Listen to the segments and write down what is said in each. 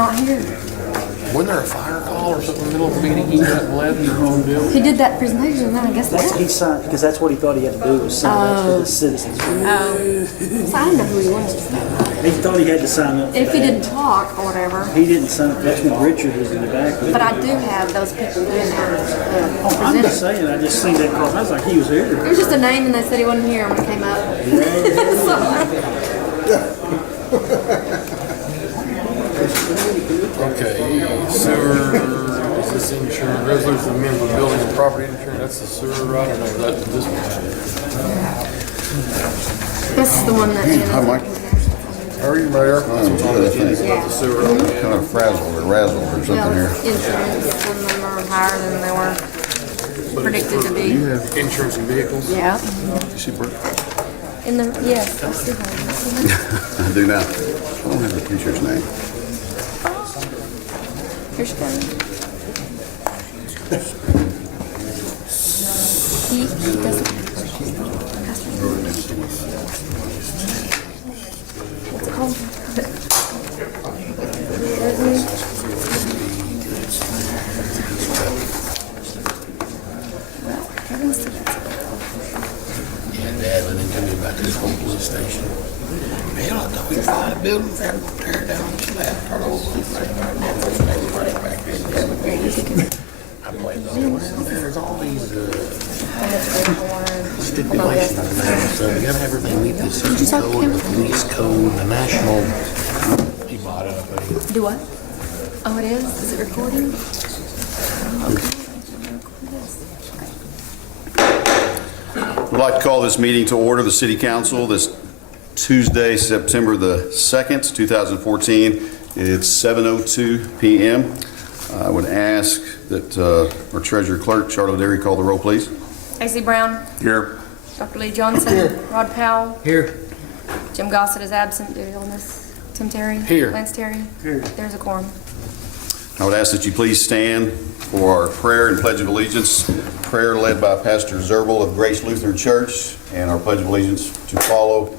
not here. Wasn't there a fire call or something in the middle of the meeting? He got left and He did that presentation, and then I guess That's he signed because that's what he thought he had to do was sign up to the citizens. So I didn't know who he was. He thought he had to sign up. For If he that. didn't talk or whatever. He didn't sign up. That's when Richard was in the back. But I do have those people doing that. I'm just saying. I just seen that call. I was like, he was here. It was just a name, and they said he wasn't here when it came up. okay, sewer, is this insurance, resolution of amendment of building and property insurance, that's the sewer, right? Or no, that's this one. This is the one that. Hi, Mike. How are you, Mayor? That's what's on the agenda, it's about the sewer. Kind of frazzled or razzled or something here. Insurance, some of them are higher than they were predicted to be. You have insurance and vehicles? Yeah. You see where? In the, yes, I see her. I do now. I don't have the teacher's name. Here she goes. He doesn't. What's it called? Yeah, Dad, when they told me about this whole police station. Man, I thought we'd find a building, tear it down, slap, start over. I blame the other one. There's all these stipulations and that, so you gotta have everything meet the city code, the police code, the national. He bought it, I think. Do what? Oh, it is? Is it recording? We'd like to call this meeting to order, the City Council, this Tuesday, September the 2nd, 2014. It's 7:02 p.m. I would ask that our Treasurer Clerk, Charlotte Derry, call the roll, please. A.C. Brown. Here. Dr. Lee Johnson. Here. Rod Powell. Here. Jim Gossett is absent due to illness. Tim Terry. Here. Lance Terry. Here. There's a quorum. I would ask that you please stand for our prayer and Pledge of Allegiance. Prayer led by Pastor Zerbel of Grace Lutheran Church, and our Pledge of Allegiance to follow,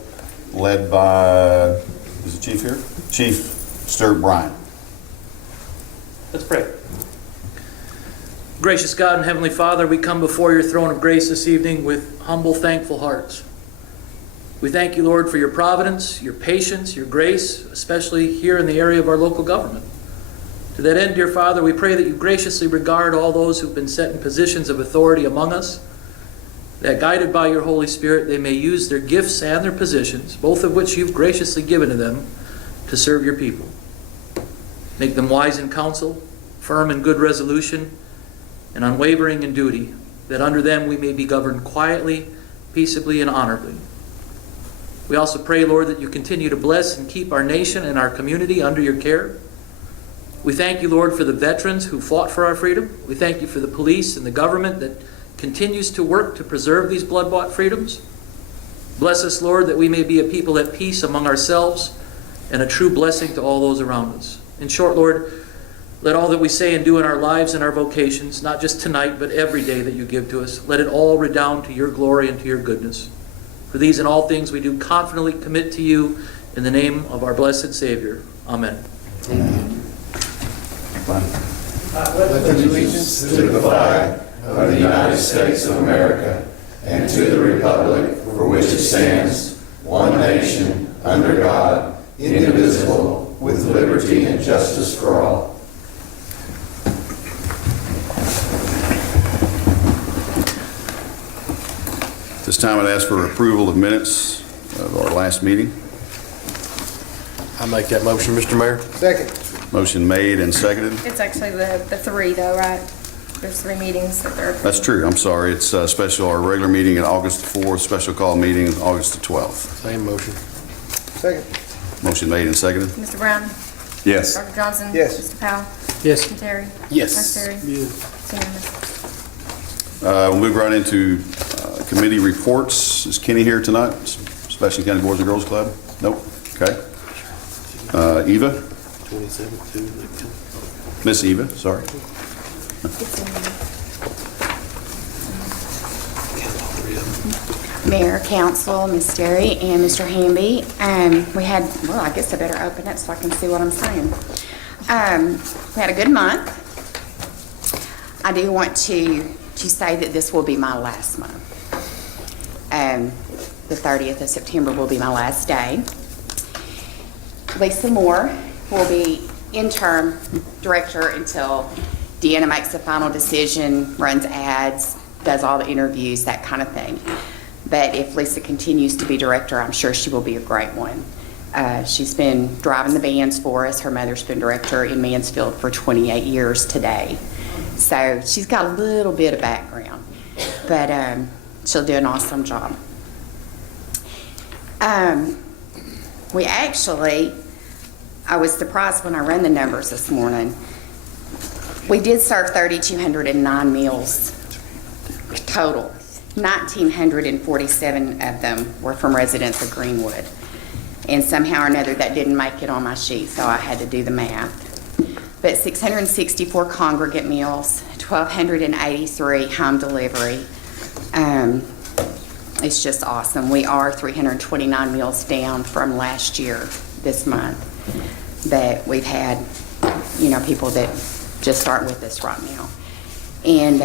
led by, is the Chief here? Chief Stuart Bryan. Let's pray. Gracious God and Heavenly Father, we come before your throne of grace this evening with humble, thankful hearts. We thank you, Lord, for your providence, your patience, your grace, especially here in the area of our local government. To that end, dear Father, we pray that you graciously regard all those who've been set in positions of authority among us, that guided by your Holy Spirit, they may use their gifts and their positions, both of which you've graciously given to them, to serve your people. Make them wise in counsel, firm in good resolution, and unwavering in duty, that under them we may be governed quietly, peaceably, and honorably. We also pray, Lord, that you continue to bless and keep our nation and our community under your care. We thank you, Lord, for the veterans who fought for our freedom. We thank you for the police and the government that continues to work to preserve these blood-bought freedoms. Bless us, Lord, that we may be a people at peace among ourselves and a true blessing to all those around us. In short, Lord, let all that we say and do in our lives and our vocations, not just tonight, but every day that you give to us, let it all redound to your glory and to your goodness. For these and all things we do confidently commit to you in the name of our blessed Savior. Amen. Amen. Pledge allegiance to the flag of the United States of America and to the republic for which it stands, one nation, under God, indivisible, with liberty and justice for all. This time I'd ask for approval of minutes of our last meeting. I make that motion, Mr. Mayor. Second. Motion made and seconded. It's actually the three, though, right? There's 3 meetings that they're. That's true. I'm sorry. It's special, our regular meeting on August 4th, special call meeting on August 12th. Same motion. Second. Motion made and seconded. Mr. Brown. Yes. Dr. Johnson. Yes. Mr. Powell. Yes. Tim Terry. Yes. Lance Terry. Yes. It's unanimous. We'll move right into committee reports. Is Kenny here tonight? Special County Boys and Girls Club? Nope. Okay. Eva? 27-2. Miss Eva, sorry. It's in there. Mayor, Council, Ms. Derry, and Mr. Hamby. We had, well, I guess I better open it so I can see what I'm saying. We had a good month. I do want to say that this will be my last month. The 30th of September will be my last day. Lisa Moore will be interim director until Deanna makes the final decision, runs ads, does all the interviews, that kind of thing. But if Lisa continues to be director, I'm sure she will be a great one. She's been driving the bands for us. Her mother's been director in Mansfield for 28 years today. So she's got a little bit of background, but she'll do an awesome job. I was surprised when I ran the numbers this morning. We did serve 3,209 meals total. 1,947 of them were from residents of Greenwood. And somehow or another that didn't make it on my sheet, so I had to do the math. But 664 congregate meals, 1,283 home delivery. It's just awesome. We are 329 meals down from last year this month. But we've had, people that just aren't with us right now. And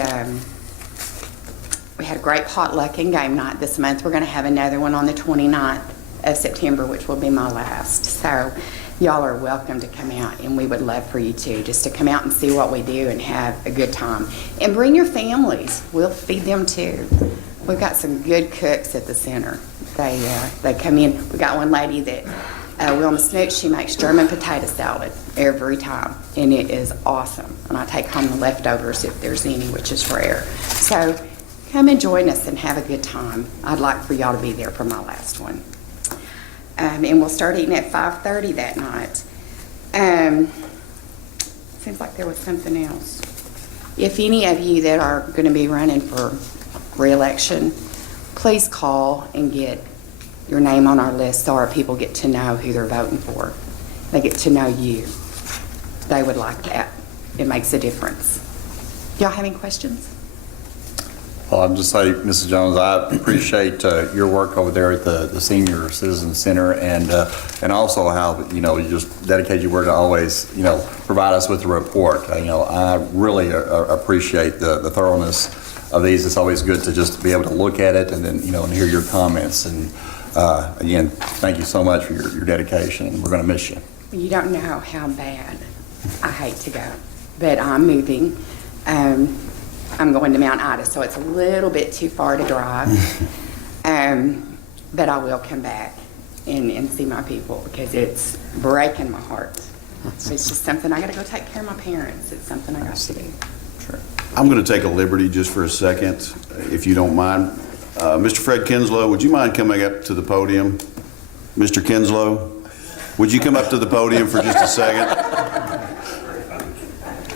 we had a great potluck and game night this month. We're going to have another one on the 29th of September, which will be my last. So y'all are welcome to come out, and we would love for you to, just to come out and see what we do and have a good time. And bring your families. We'll feed them too. We've got some good cooks at the center. They come in. We got one lady that, Wilma Snook, she makes German potato salad every time, and it is awesome. And I take home the leftovers if there's any, which is rare. So come and join us and have a good time. I'd like for y'all to be there for my last one. And we'll start eating at 5:30 that night. Seems like there was something else. If any of you that are going to be running for re-election, please call and get your name on our list so our people get to know who they're voting for. They get to know you. They would like that. It makes a difference. Y'all have any questions? Well, I'll just say, Mrs. Jones, I appreciate your work over there at the Senior Citizen Center, and also how you just dedicate your word to always provide us with a report. I really appreciate the thoroughness of these. It's always good to just be able to look at it and then and hear your comments. And again, thank you so much for your dedication. We're going to miss you. You don't know how bad I hate to go, but I'm moving. I'm going to Mount Ida, so it's a little bit too far to drive. But I will come back and see my people because it's breaking my heart. So it's just something I got to go take care of my parents. It's something I got to do. Sure. I'm going to take a liberty just for a second, if you don't mind. Mr. Fred Kinslow, would you mind coming up to the podium? Mr. Kinslow, would you come up to the podium for just a second?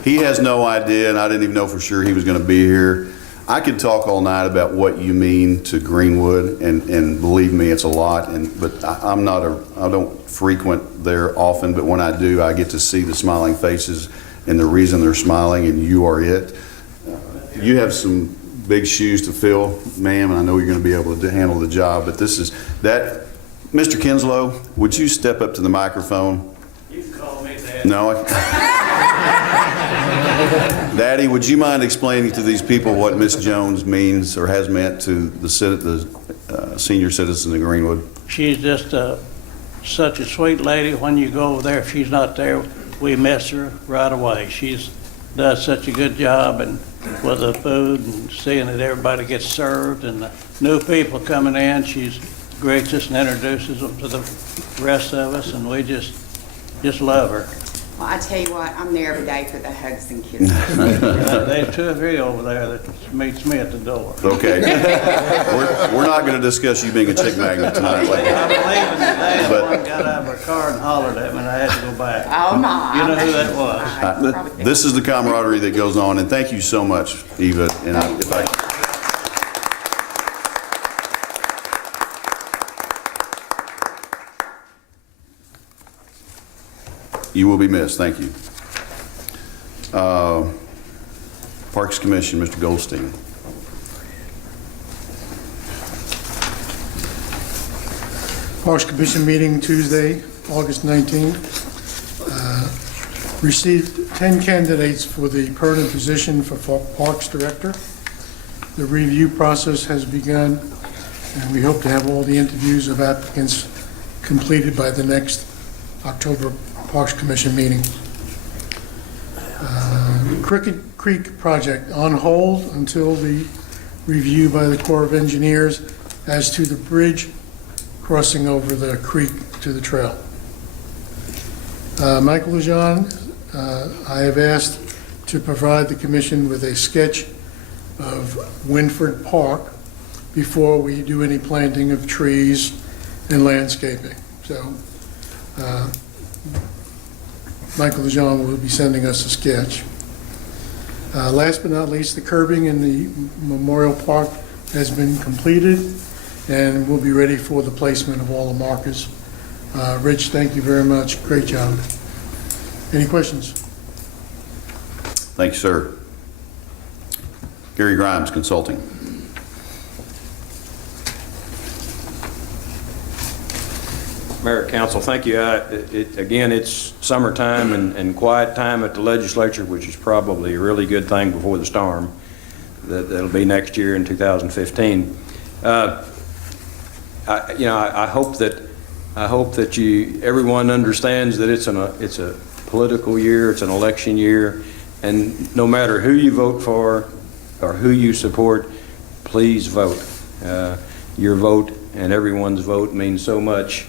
He has no idea, and I didn't even know for sure he was going to be here. I could talk all night about what you mean to Greenwood, and believe me, it's a lot. But I don't frequent there often, but when I do, I get to see the smiling faces and the reason they're smiling, and you are it. You have some big shoes to fill, ma'am, and I know you're going to be able to handle the job. But this is that. Mr. Kinslow, would you step up to the microphone? You can call me that. No. Daddy, would you mind explaining to these people what Miss Jones means or has meant to the senior citizens of Greenwood? She's just such a sweet lady. When you go over there, if she's not there, we miss her right away. She's does such a good job and with the food and seeing that everybody gets served and the new people coming in. She's gracious and introduces them to the rest of us, and we just love her. Well, I tell you what, I'm there every day for the hugs and kisses. There's 2 or 3 over there that meets me at the door. Okay. We're not going to discuss you being a chick magnet tonight. I'm leaving today, and one got out of her car and hollered at me, and I had to go back. Oh, no. You know who that was? This is the camaraderie that goes on, and thank you so much, Eva. And you will be missed. Thank you. Parks Commission, Mr. Goldstein. Parks Commission meeting Tuesday, August 19th. Received 10 candidates for the permanent position for Parks Director. The review process has begun, and we hope to have all the interviews of applicants completed by the next October Parks Commission meeting. Cricket Creek project on hold until the review by the Corps of Engineers as to the bridge crossing over the creek to the trail. Michael Lejean, I have asked to provide the commission with a sketch of Winford Park before we do any planting of trees and landscaping. So Michael Lejean will be sending us a sketch. Last but not least, the curbing in the Memorial Park has been completed and will be ready for the placement of all the markers. Rich, thank you very much. Great job. Any questions? Thanks, sir. Gary Grimes, Consulting. Mayor, Council, thank you. Again, it's summertime and quiet time at the legislature, which is probably a really good thing before the storm. That'll be next year in 2015. I hope that everyone understands that it's a political year, it's an election year, and no matter who you vote for or who you support, please vote. Your vote and everyone's vote means so much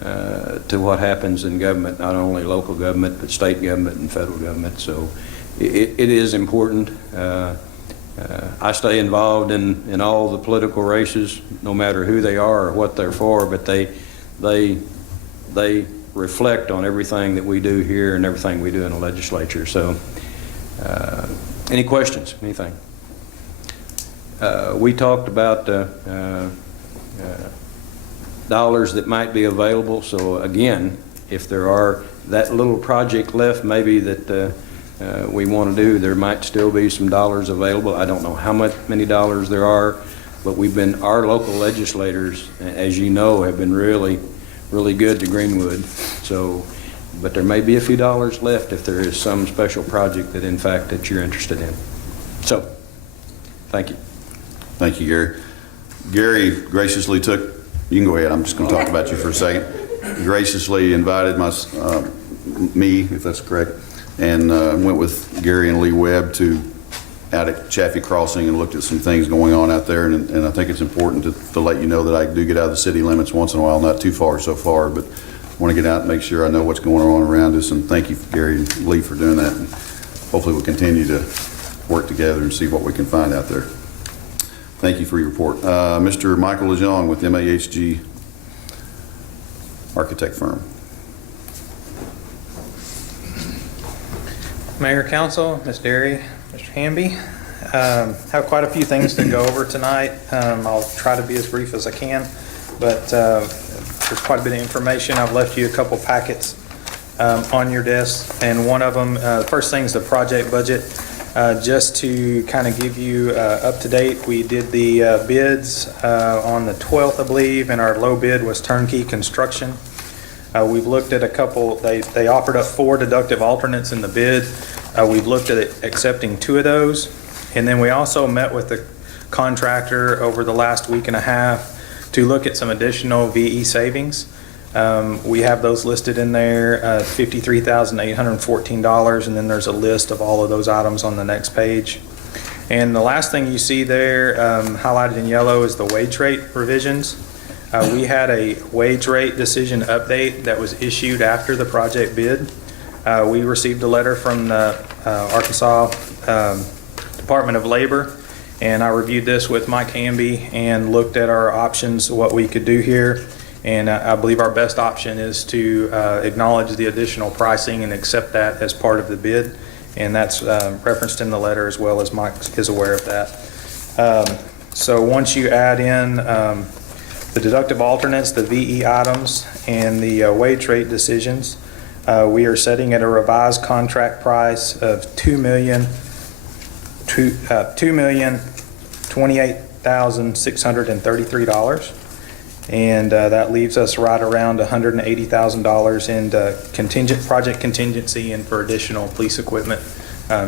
to what happens in government, not only local government, but state government and federal government. So it is important. I stay involved in all the political races, no matter who they are or what they're for, but they reflect on everything that we do here and everything we do in the legislature. So any questions, anything? We talked about dollars that might be available. So again, if there are that little project left maybe that we want to do, there might still be some dollars available. I don't know how many dollars there are, but our local legislators, as you know, have been really good to Greenwood. So, but there may be a few dollars left if there is some special project that in fact that you're interested in. So, thank you. Thank you, Gary. Gary graciously took, you can go ahead, I'm just going to talk about you for a second. Graciously invited me, if that's correct, and went with Gary and Lee Webb out at Chaffee Crossing and looked at some things going on out there, and I think it's important to let you know that I do get out of the city limits once in a while, not too far so far, but want to get out and make sure I know what's going on around us, and thank you, Gary and Lee, for doing that, and hopefully we'll continue to work together and see what we can find out there. Thank you for your report. Mr. Michael Lejean with MAHG Architect Firm. Mayor, Council, Ms. Derry, Mr. Hamby, have quite a few things to go over tonight. I'll try to be as brief as I can, but there's quite a bit of information. I've left you a couple packets on your desk, and one of them, the first thing is the project budget. Just to kind of give you up to date, we did the bids on the 12th, I believe, and our low bid was turnkey construction. We've looked at a couple, they offered up 4 deductive alternates in the bid. We've looked at accepting 2 of those. And then we also met with the contractor over the last week and a half to look at some additional VE savings. We have those listed in there, $53,814, and then there's a list of all of those items on the next page. And the last thing you see there, highlighted in yellow, is the wage rate revisions. We had a wage rate decision update that was issued after the project bid. We received a letter from the Arkansas Department of Labor, and I reviewed this with Mike Hamby and looked at our options, what we could do here. And I believe our best option is to acknowledge the additional pricing and accept that as part of the bid. And that's referenced in the letter, as well as Mike is aware of that. So once you add in the deductive alternates, the VE items, and the wage rate decisions, we are setting at a revised contract price of $2,028,633. And that leaves us right around $180,000 in project contingency and for additional police equipment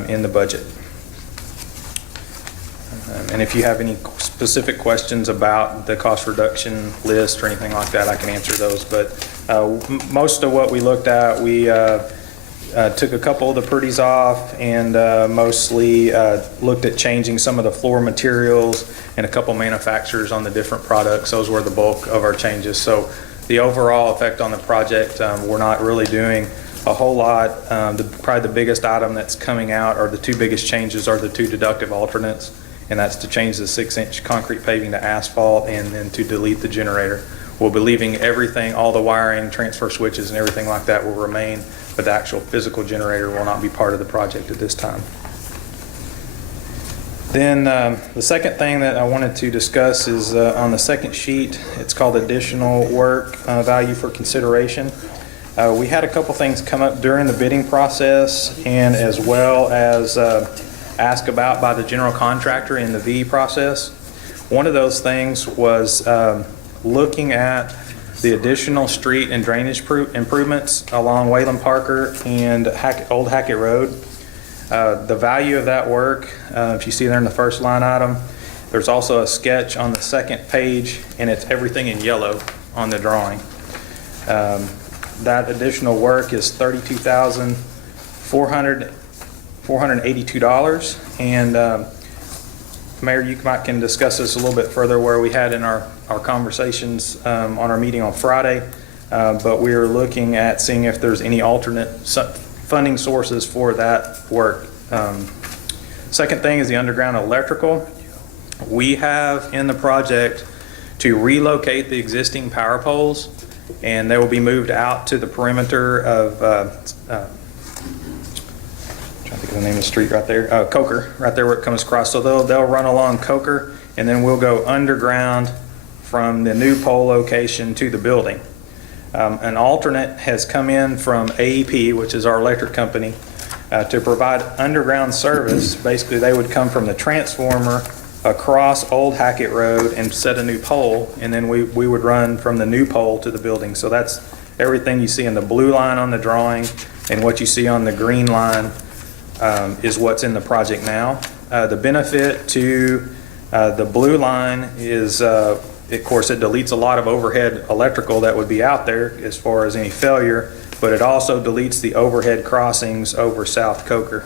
in the budget. And if you have any specific questions about the cost reduction list or anything like that, I can answer those. But most of what we looked at, we took a couple of the pretties off and mostly looked at changing some of the floor materials and a couple manufacturers on the different products. Those were the bulk of our changes. So the overall effect on the project, we're not really doing a whole lot. Probably the biggest item that's coming out, or the two biggest changes, are the two deductive alternates, and that's to change the 6-inch concrete paving to asphalt and then to delete the generator. We'll be leaving everything, all the wiring, transfer switches and everything like that will remain, but the actual physical generator will not be part of the project at this time. Then the second thing that I wanted to discuss is on the second sheet. It's called additional work value for consideration. We had a couple things come up during the bidding process, and as well as asked about by the general contractor in the VE process. One of those things was looking at the additional street and drainage improvements along Wayland Parker and Old Hackett Road. The value of that work, if you see there in the first line item, there's also a sketch on the second page, and it's everything in yellow on the drawing. That additional work is $32,482, and Mayor, you can discuss this a little bit further where we had in our conversations on our meeting on Friday, but we are looking at seeing if there's any alternate funding sources for that work. Second thing is the underground electrical. We have in the project to relocate the existing power poles, and they will be moved out to the perimeter of I think of the name of the street right there, Coker, right there where it comes across. So they'll run along Coker, and then we'll go underground from the new pole location to the building. An alternate has come in from AEP, which is our electric company, to provide underground service. Basically, they would come from the transformer across Old Hackett Road and set a new pole, and then we would run from the new pole to the building. So that's everything you see in the blue line on the drawing, and what you see on the green line is what's in the project now. The benefit to the blue line is, of course, it deletes a lot of overhead electrical that would be out there as far as any failure, but it also deletes the overhead crossings over South Coker.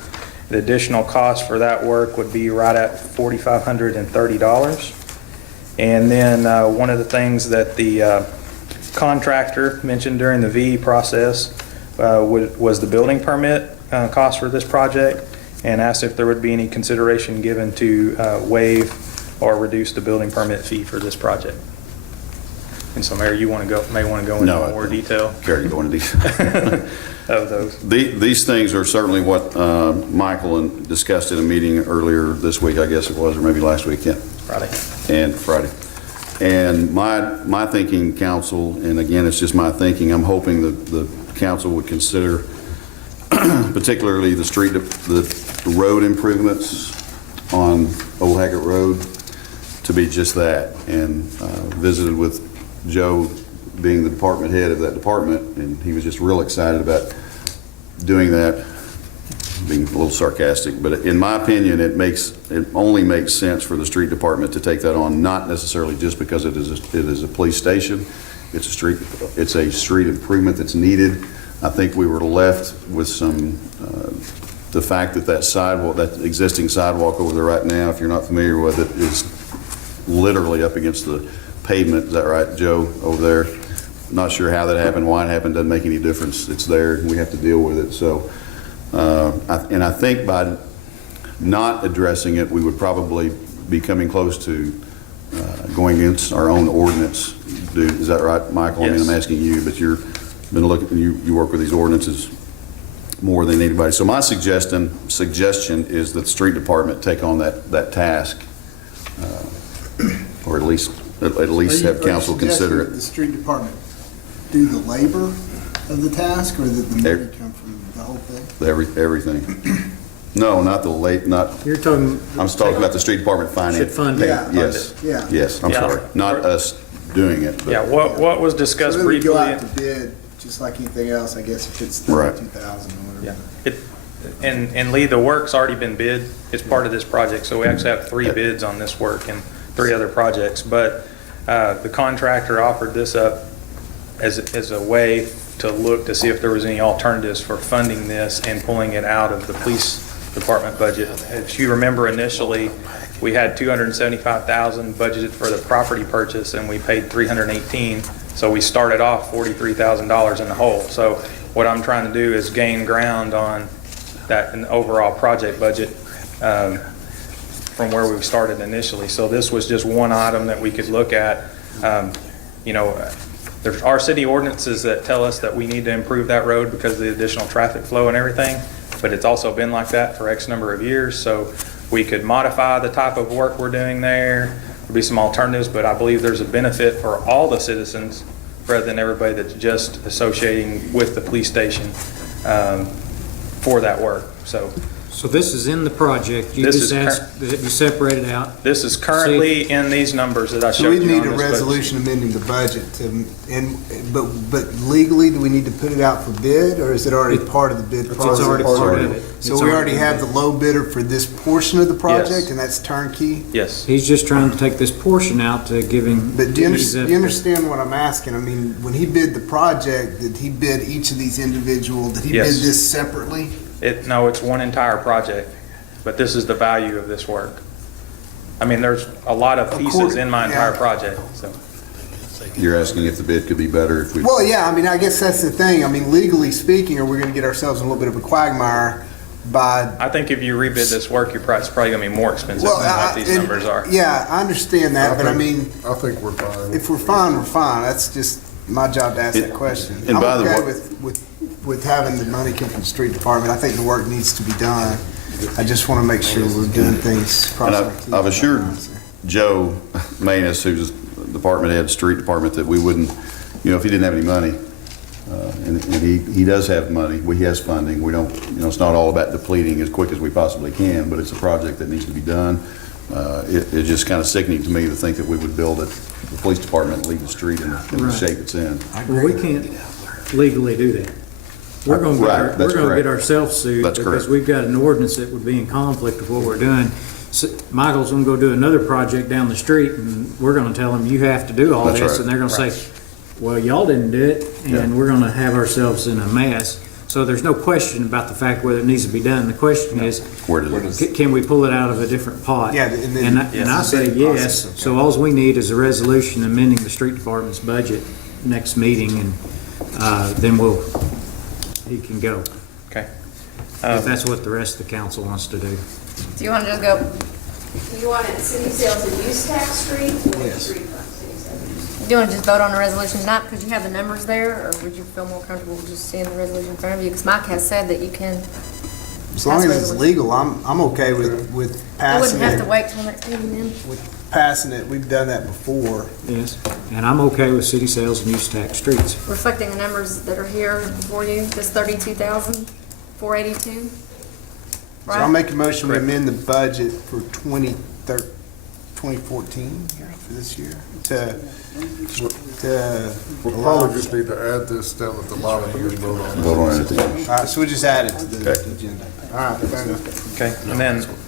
The additional cost for that work would be right at $4,530. And then one of the things that the contractor mentioned during the VE process was the building permit cost for this project, and asked if there would be any consideration given to waive or reduce the building permit fee for this project. And so, Mayor, you may want to go into more detail. Care to go into detail of those. These things are certainly what Michael discussed in a meeting earlier this week, I guess it was, or maybe last week. Yeah. Friday. And my thinking, council, and again, it's just my thinking, I'm hoping that the council would consider particularly the road improvements on Old Hackett Road to be just that. And visited with Joe, being the department head of that department, and he was just real excited about doing that, being a little sarcastic, but in my opinion, it only makes sense for the street department to take that on, not necessarily just because it is a police station. It's a street improvement that's needed. I think we were left with the fact that sidewalk, that existing sidewalk over there right now, if you're not familiar with it, is literally up against the pavement. Is that right, Joe, over there? Not sure how that happened, why it happened, doesn't make any difference. It's there, and we have to deal with it. So, and I think by not addressing it, we would probably be coming close to going against our own ordinance. Is that right, Michael? Yes. I mean, I'm asking you, but you've been looking, you work with these ordinances more than anybody. So my suggestion is that the street department take on that task, or at least have council consider it. The street department do the labor of the task, or that the money come from the whole thing? Everything. No, not the late, not. You're talking. I'm talking about the street department finance. Should fund it. Yes. Yeah. Yes, I'm sorry. Not us doing it. but- Yeah, what was So discussed then we briefly. go out to bid, just like anything else, I guess, if it's Right. 32,000 or Yeah, whatever. and Lee, the work's already been bid. It's part of this project, so we actually have 3 bids on this work and 3 other projects. But the contractor offered this up as a way to look to see if there was any alternatives for funding this and pulling it out of the police department budget. If you remember initially, we had $275,000 budgeted for the property purchase, and we paid $318,000. So we started off $43,000 in the hole. So what I'm trying to do is gain ground on that an overall project budget from where we started initially. So this was just one item that we could look at. You know, there are city ordinances that tell us that we need to improve that road because of the additional traffic flow and everything, but it's also been like that for X number of years. So we could modify the type of work we're doing there. There'll be some alternatives, but I believe there's a benefit for all the citizens rather than everybody that's just associating with the police station for that work. So this is in the project, you This just is asked that it be separated out? This is currently in these numbers that I So showed we you need on a this budget. resolution amending the budget to, but legally, do we need to put it out for bid, or is it already part of the bid It's process? already part of it. So It's we already have the low bidder for this portion of the project, Yes. and that's turnkey? Yes. He's just trying to take this portion out to give him. But do you he's at- understand what I'm asking? I mean, when he bid the project, did he bid each of these individual, did he bid Yes. this separately? No, it's one entire project, but this is the value of this work. I mean, there's a lot of pieces in my entire Yeah. project, so. You're asking if the bid could be better if we. Well, yeah, I mean, I guess that's the thing. I mean, legally speaking, are we gonna get ourselves in a little bit of a quagmire by I think if you rebid this work, your price is probably gonna be more expensive than what these numbers are. Yeah, I understand that, but I mean, I think we're fine. if we're fine, we're fine. That's just my job to ask that question. And by the I'm okay way- with having the money come from the street department. I think the work needs to be done. I just want to make sure we're doing things And properly. I've assured Joe Manus, who's department head, street department, that we wouldn't, if he didn't have any money, and he does have money, he has funding, we don't, it's not all about depleting as quick as we possibly can, but it's a project that needs to be done. It's just kind of sickening to me to think that we would build the police department and leave the street in the Right. shape it's in. Well, we can't legally do that. We're gonna get Right, that's correct. ourselves sued That's because correct. we've got an ordinance that would be in conflict with what we're doing. So Michael's gonna go do another project down the street and we're gonna tell him, you have to do all That's this. right. And they're gonna say, well, y'all didn't do it, and we're gonna have ourselves in a mess. So there's no question about the fact whether it needs to be done. The question is, Where does it? can we pull it out of a different pot? Yeah, and then- And I say yes, so alls we need is a resolution amending the street department's budget next meeting, and then he can go. Okay. If that's what the rest of the council wants to do. Do you want to just go, Do you want it city sales and use tax street or street front city sales? do you want to just vote on the resolution tonight because you have the numbers there, or would you feel more comfortable just seeing the resolution in front of you? Because Mike has said that you can, As long as it's resolution. legal, I'm okay with you passing wouldn't have to it. wait till next meeting then? With passing it, we've done that before. Yes, and I'm okay with city sales and use tax streets. Reflecting the numbers that are here before you, this 32,482? So I'll make a motion to amend the budget for 2014 for this year to We'll probably just need to add this down at the bottom and then vote on it. Vote on it at the end. All right, so we'll just add it to the Okay. agenda. All right, fair enough. Okay, and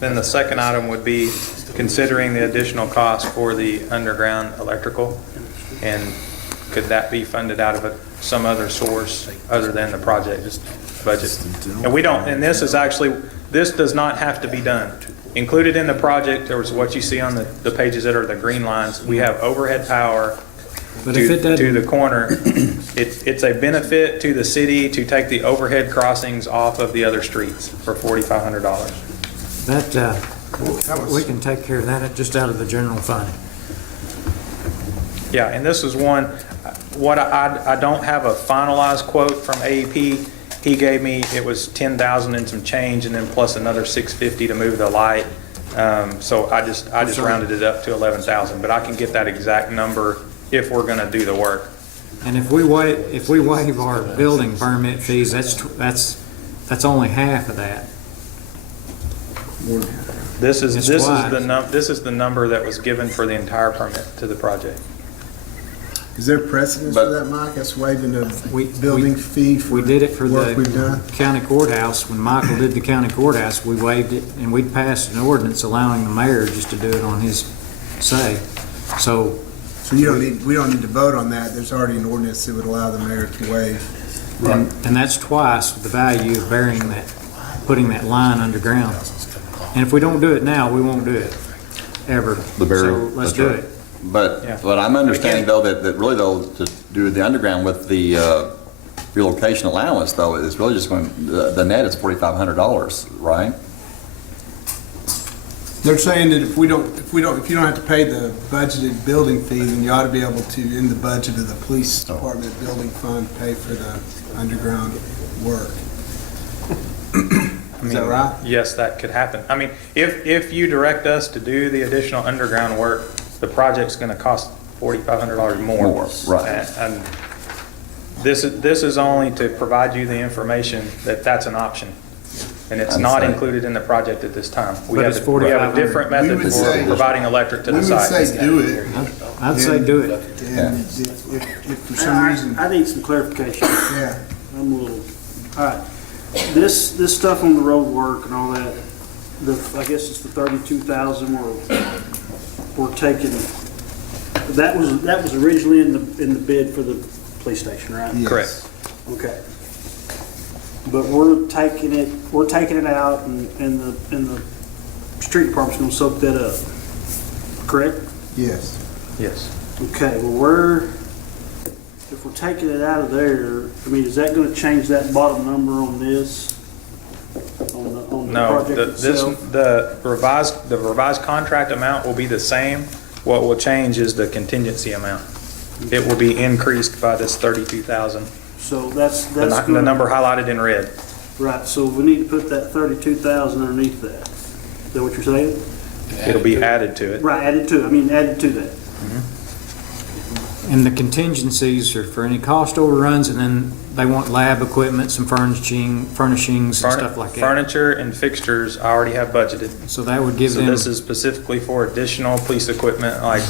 then the second item would be considering the additional cost for the underground electrical. And could that be funded out of some other source other than the project budget? And we don't, and this does not have to be done. Included in the project, there was what you see on the pages that are the green lines. We have overhead power But if it to doesn't, the corner. It's a benefit to the city to take the overhead crossings off of the other streets for $4,500. that, we can take care of that just out of the general fund. Yeah, and this is one, what I don't have a finalized quote from AEP. He gave me, it was 10,000 and some change, and then plus another 650 to move the light. So I just rounded it up to 11,000, but I can get that exact number if we're gonna do the work. And if we waive our building permit fees, that's only half of that. This is It's the twice. this is the number that was given for the entire permit to the project. Is there precedence for that, Mike? That's waiving a building fee for We did it for work we've the done? county courthouse. When Michael did the county courthouse, we waived it, and we passed an ordinance allowing the mayor just to do it on his say. So you don't need, we don't need to vote on that. There's already an ordinance that would allow the mayor to waive. And that's twice the value of burying that, putting that line underground. And if we don't do it now, we won't do it, ever. The burial, So let's that's do right. it. But I'm understanding though that really though, to do the underground with the relocation allowance though, is really just going, the net is $4,500, right? They're saying that if you don't have to pay the budgeted building fee, then you ought to be able to, in the budget of the police department building fund, pay for the underground work. Is that right? Yes, that could happen. I mean, if you direct us to do the additional underground work, the project's gonna cost $4,500 more. More, right. And this is only to provide you the information that that's an option. And it's not included in the project at this time. We But have it's a $4,500. different method for providing electric to the site. We would say do it. I'd say do it. And if for some reason, I need some clarification. yeah. I'm a little, all right. This stuff on the road work and all that, I guess it's the 32,000 we're taking, that was originally in the bid for the police station, right? Yes. Correct. Okay. But we're taking it out and the street department's gonna soak that up, correct? Yes. Yes. Okay, well, if we're taking it out of there, I mean, is that gonna change that bottom number on this? On the No, project itself? the revised contract amount will be the same. What will change is the contingency amount. It will be increased by this 32,000. So that's The gonna. number highlighted in red. Right, so we need to put that 32,000 underneath that. Is that what you're saying? It'll be added to it. Right, added to that. And the contingencies are for any cost overruns, and then they want lab equipment, some furnishings and stuff like that. Furniture and fixtures I already have budgeted. So that would give So them, this is specifically for additional police equipment like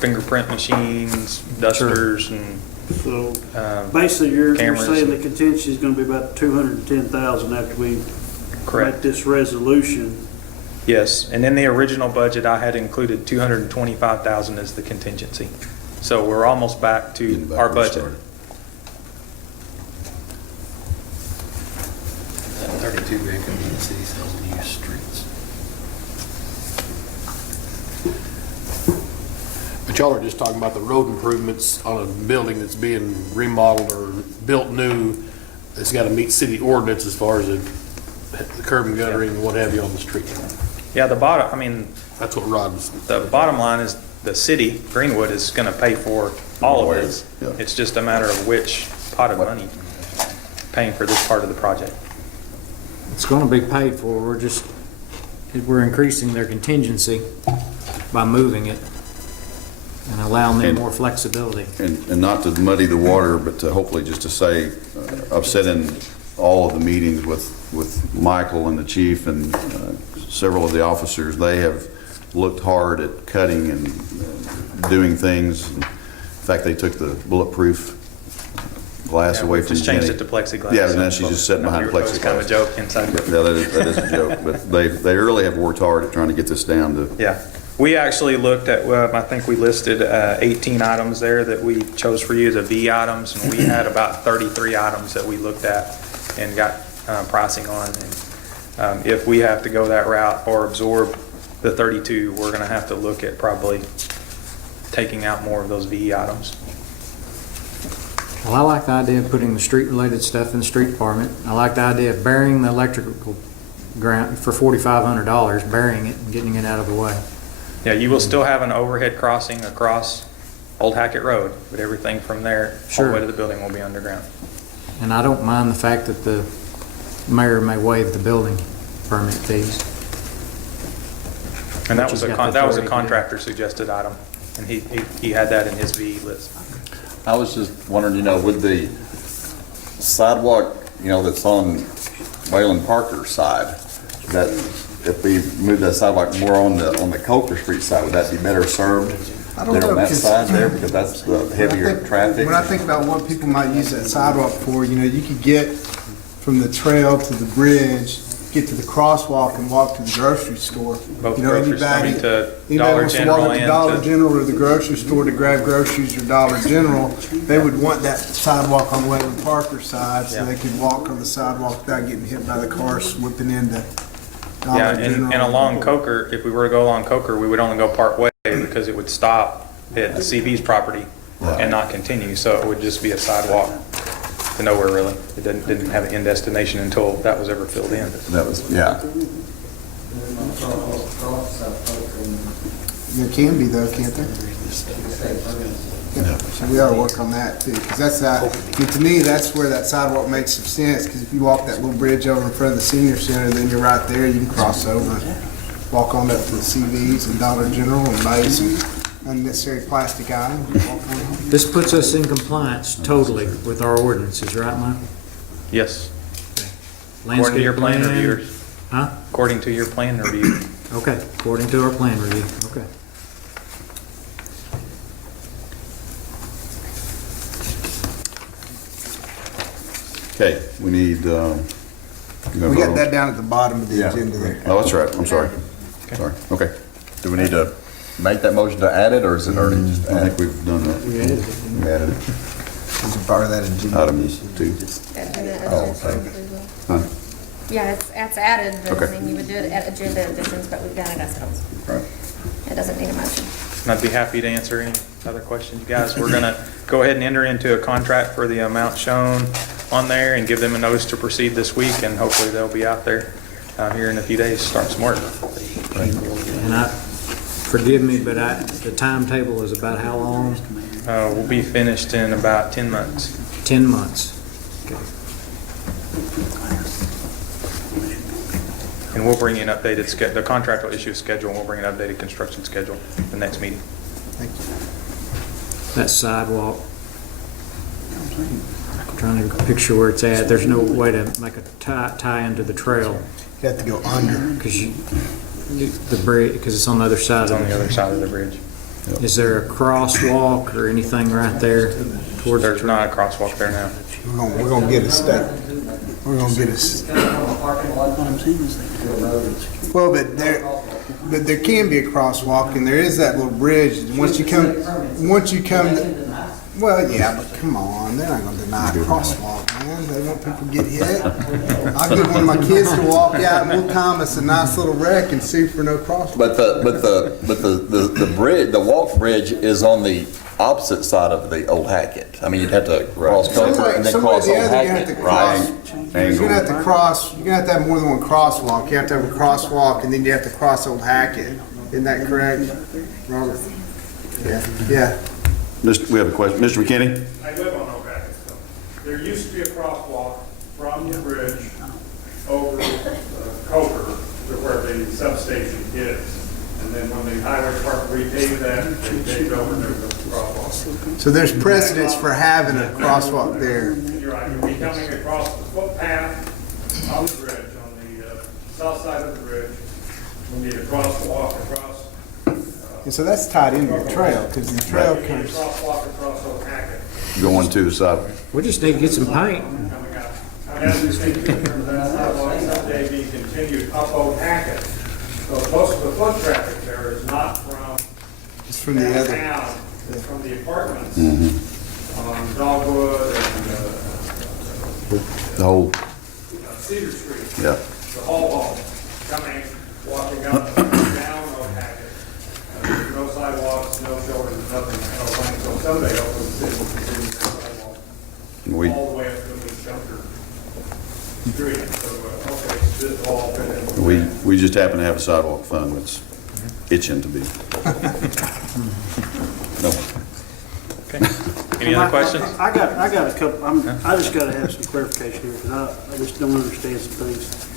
fingerprint machines, dusters, and So basically, you're cameras saying and- the contingency is gonna be about 210,000 after we correct. make this resolution. Yes, and in the original budget, I had included 225,000 as the contingency. So we're almost back to Getting back our where we budget. started. That 32 grand could be in city sales and use streets. But y'all are just talking about the road improvements on a building that's being remodeled or built new. It's got to meet city ordinance as far as the curb and guttering and what have you on the street. Yeah, I mean, That's what Rod was. the bottom line is the city, Greenwood, is going to pay for all of this. Yeah. It's just a matter of which pot of money paying for this part of the project. it's gonna be paid for, we're increasing their contingency by moving it and allowing them And- more flexibility. And not to muddy the water, but to hopefully just to say, I've said in all of the meetings with Michael and the chief and several of the officers, they have looked hard at cutting and doing things. In fact, they took the bulletproof glass Yeah, away we've from just Jenny. changed it to plexiglass. Yeah, and now she's just sitting behind It was kind of a plexiglass. joke inside. Yeah, that is a joke, but they really have worked hard at trying to get this down to, Yeah, we actually looked at, well, I think we listed 18 items there that we chose for you, the V items, and we had about 33 items that we looked at and got pricing on. And if we have to go that route or absorb the 32, we're gonna have to look at probably taking out more of those V items. Well, I like the idea of putting the street-related stuff in the street department. I like the idea of burying the electrical ground for $4,500, burying it and getting it out of the way. Yeah, you will still have an overhead crossing across Old Hackett Road, but everything from there all Sure. the way to the building will be underground. And I don't mind the fact that the mayor may waive the building permit fees. And that Which was has a got the that was a authority to do. contractor suggested item, and he had that in his V list. I was just wondering, with the sidewalk, that's on Wayland Parker's side, that if we move that sidewalk more on the Coker Street side, would that be better served? I don't There know, on that 'cause side there, because that's the heavier traffic. When I think about what people might use that sidewalk for, you could get from the trail to the bridge, get to the crosswalk and walk to the grocery store. Both You know, groceries, I mean, to anybody Dollar wants to General walk to and Dollar to- General or the grocery store to grab groceries or Dollar General, they would want that sidewalk on Wayland Parker side so Yeah. they could walk on the sidewalk without getting hit by the cars whipping into Dollar Yeah, General. and along Coker, if we were to go along Coker, we would only go part way because it would stop at the CB's property and not continue. So it would just be a sidewalk to nowhere really. It didn't have an end destination until that was ever filled in. That was, yeah. There can be though, can't there? So we ought to work on that too, because to me, that's where that sidewalk makes some sense, because if you walk that little bridge over in front of the senior center, then you're right there, you can cross over, walk on up to the CVs and Dollar General and buy some unnecessary plastic items. Walk on home. This puts us in compliance totally with our ordinances, right, Mike? Yes. According to your plan Landscape reviewers. Huh? According to your plan review. Okay, according to our plan review, okay. Okay, we need, We got that down at the bottom of the Yeah. agenda there. oh, that's right, I'm sorry. Sorry, okay. Do we need to make that motion to add it, or is it already just I added? think we've done that. We added it. We added it. It's a part of that agenda. Item 2. Huh? Yeah, it's added, but I Okay. mean, you would do it at agenda additions, but we've done it ourselves. Right. It doesn't need a motion. And I'd be happy to answer any other questions you guys. We're gonna go ahead and enter into a contract for the amount shown on there and give them a notice to proceed this week, and hopefully they'll be out there here in a few days, start some work. And forgive me, but the timetable is about how long? We'll be finished in about 10 months. 10 months. Okay. And we'll bring you an updated the contract will issue a schedule, and we'll bring an updated construction schedule the next meeting. That sidewalk, I'm trying to picture where it's at. There's no way to make a tie into the trail. You have to go under. Because the bridge, because it's on the other side It's of on the it. other side of the bridge. Is there a crosswalk or anything right there towards the There's trail? not a crosswalk there now. We're gonna get a state. We're gonna get a. Well, but there can be a crosswalk, and there is that little bridge. Once you come, well, yeah, but come on, they're not gonna deny a crosswalk, man. They want people to get hit. I'll get one of my kids to walk out, and we'll time us a nice little wreck and sue for no crosswalk. But the bridge, the walk bridge is on the opposite side of the old Hackett. I mean, you'd have to cross Coker and then Some way cross or the Old other, you have to Hackett. cross. Right. You're gonna have to cross, you're gonna have to have more than one crosswalk. You have to have a crosswalk, and then you have to cross Old Hackett. Isn't that correct, Robert? Yeah. We have a question. Mr. McKinney? I live on Oak Hackett, so there used to be a crosswalk from the bridge over Coker to where the substation is. And then when the highway department repaved that, they paved over and there was a crosswalk. So there's precedence for having a crosswalk there. You're right, you'll be coming across the footpath on the bridge, on the south side of the bridge. We need a crosswalk across. And so that's tied into the trail, because the trail We need a comes. crosswalk across Oak Hackett Going to the side. We just need to get some paint. coming out. And as we think in terms of that sidewalk someday being continued up Oak Hackett. So most of the foot traffic there is not from It's from the other. downtown, it's from the apartments on Dogwood and The whole, Cedar Street. yeah. The whole coming, walking up, down Oak Hackett. There's no sidewalks, no shoulders, nothing. So someday, hopefully, the city will continue the sidewalk We, all the way up to the Junker Street. So, okay, this will all fit in. we just happen to have a sidewalk fund that's itching to be. No. Okay. Any other questions? I got a couple, I just gotta have some clarification here, because I just don't understand some things.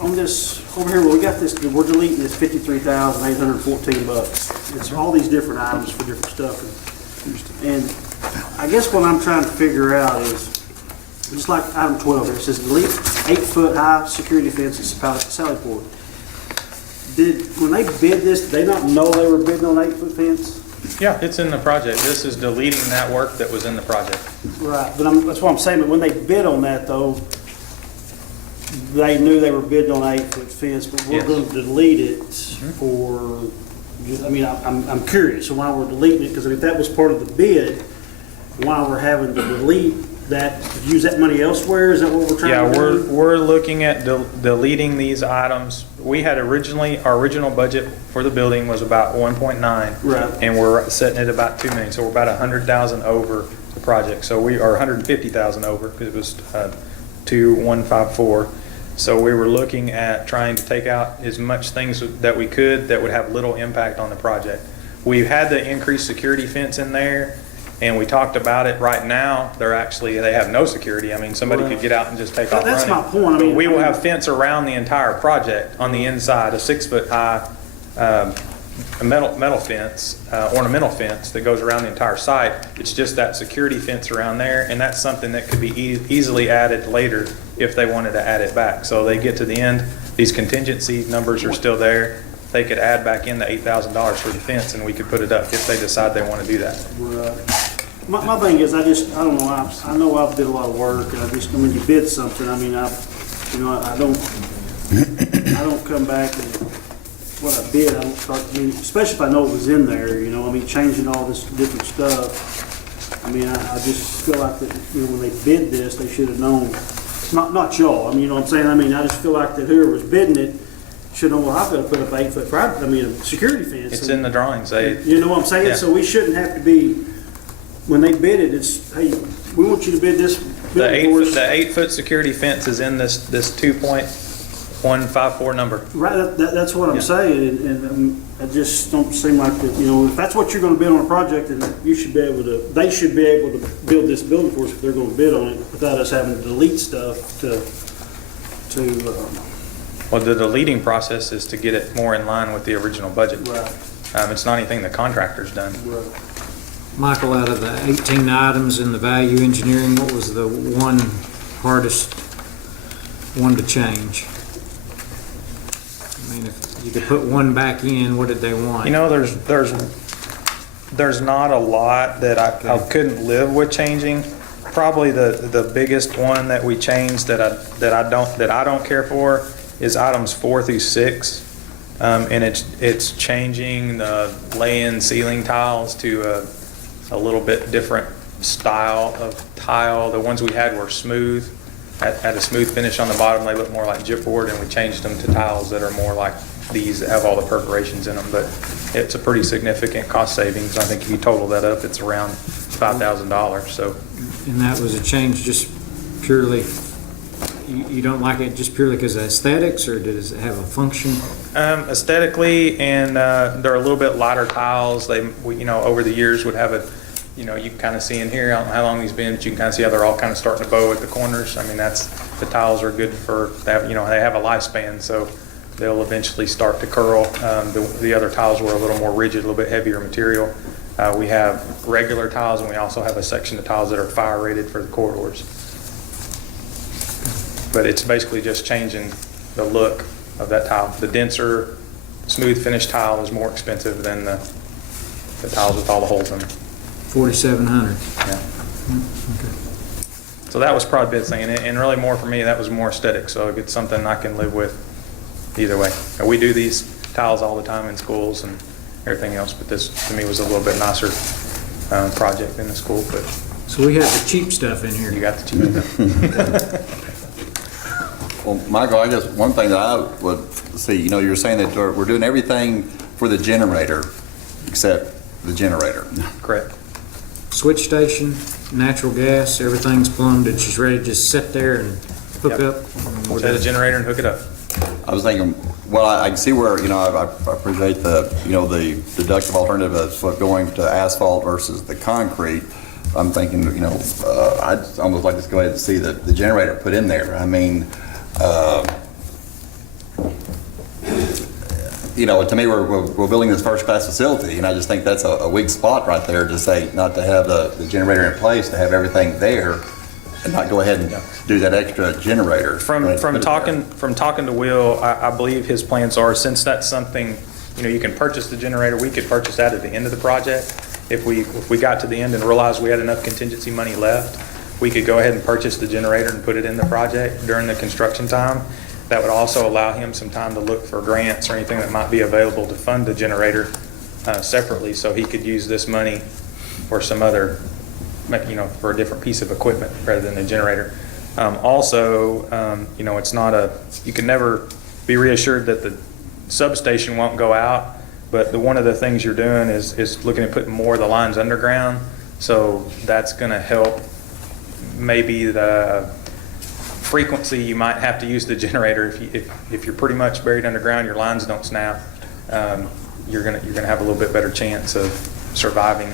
On this, over here, where we got this, we're deleting this $53,814. It's all these different items for different stuff. And I guess what I'm trying to figure out is, just like item 12, it says delete 8-foot high security fence at Sally Port. When they bid this, did they not know they were bidding on an 8-foot fence? Yeah, it's in the project. This is deleting that work that was in the project. Right, but that's what I'm saying, but when they bid on that though, they knew they were bidding on an 8-foot fence, but we're Yes. gonna delete it for, I mean, I'm curious, so why we're deleting it, because if that was part of the bid, why we're having to delete that, use that money elsewhere, is that what we're trying to do? Yeah, we're looking at deleting these items. We had originally, our original budget for the building was about 1.9. Right. And we're setting it about 2 million, so we're about 100,000 over the project. So we are 150,000 over, because it was 2,154. So we were looking at trying to take out as much things that we could that would have little impact on the project. We've had the increased security fence in there, and we talked about it. Right now, they have no security. I mean, somebody could get out and just take off running. That's my point. I mean, We will have fence around the entire project on the inside, a 6-foot high metal fence, ornamental fence that goes around the entire site. It's just that security fence around there, and that's something that could be easily added later if they wanted to add it back. So they get to the end, these contingency numbers are still there. They could add back in the $8,000 for the fence, and we could put it up if they decide they want to do that. My thing is, I don't know, I know I've did a lot of work, and when you bid something, I mean, I don't come back and what I bid, I don't start, I mean, especially if I know it was in there, changing all this different stuff. I mean, I just feel like that, when they bid this, they should have known, not y'all, I mean, you know what I'm saying? I mean, I just feel like that whoever was bidding it should know, well, I've got to put up 8-foot security fence. It's in the drawings. You know what I'm saying? Yeah. So we shouldn't have to be, when they bid it, it's, hey, we want you to bid this building for us. The 8-foot security fence is in this 2.154 number. Right, that's what I'm saying, and I just don't seem like that, if that's what you're gonna bid on a project, then they should be able to build this building for us if they're gonna bid on it, without us having to delete stuff Well, the deleting process is to get it more in line with the original budget. Right. It's not anything the contractor's done. Right. Michael, out of the 18 items in the value engineering, what was the one hardest one to change? I mean, if you could put one back in, what did they want? There's not a lot that I couldn't live with changing. Probably the biggest one that we changed that I don't care for is items 4 through 6, and it's changing the lay-in ceiling tiles to a little bit different style of tile. The ones we had were smooth, had a smooth finish on the bottom. They look more like chipboard, and we changed them to tiles that are more like these that have all the perforations in them. But it's a pretty significant cost savings. I think if you total that up, it's around $5,000. So. And that was a change just purely, you don't like it just purely because of aesthetics, or does it have a function? Aesthetically, and they're a little bit lighter tiles. Over the years would have you can kind of see in here, I don't know how long these been, but you can kind of see how they're all kind of starting to bow at the corners. I mean, the tiles are good they have a lifespan, so they'll eventually start to curl. The other tiles were a little more rigid, a little bit heavier material. We have regular tiles, and we also have a section of tiles that are fire rated for the corridors. But it's basically just changing the look of that tile. The denser, smooth finish tile is more expensive than the tiles with all the holes in them. $4,700. Yeah. So that was probably the big thing, and really more for me, that was more aesthetic. So it's something I can live with either way. We do these tiles all the time in schools and everything else, but this to me was a little bit nicer project in the school. But so we have the cheap stuff in here. You got the cheap stuff. Well, Michael, I guess one thing that I would see, you're saying that we're doing everything for the generator except the generator. Correct. Switch station, natural gas, everything's plumbed. It's just ready to just sit there and hook up. Set a generator and hook it up. I was thinking, well, I can see where, I appreciate the deductive alternative of going to asphalt versus the concrete. I'm thinking, I'd almost like to go ahead and see the generator put in there. I mean, to me, we're building this first-class facility, and I just think that's a weak spot right there to say not to have the generator in place, to have everything there. and not go ahead and do that extra generator. From talking to Will, I believe his plans are, since that's something, you can purchase the generator, we could purchase that at the end of the project. If we got to the end and realized we had enough contingency money left, we could go ahead and purchase the generator and put it in the project during the construction time. That would also allow him some time to look for grants or anything that might be available to fund the generator separately, so he could use this money for some other, for a different piece of equipment rather than the generator. It's not you can never be reassured that the substation won't go out, but one of the things you're doing is looking at putting more of the lines underground, so that's going to help maybe the frequency you might have to use the generator. If you're pretty much buried underground, your lines don't snap, you're gonna have a little bit better chance of surviving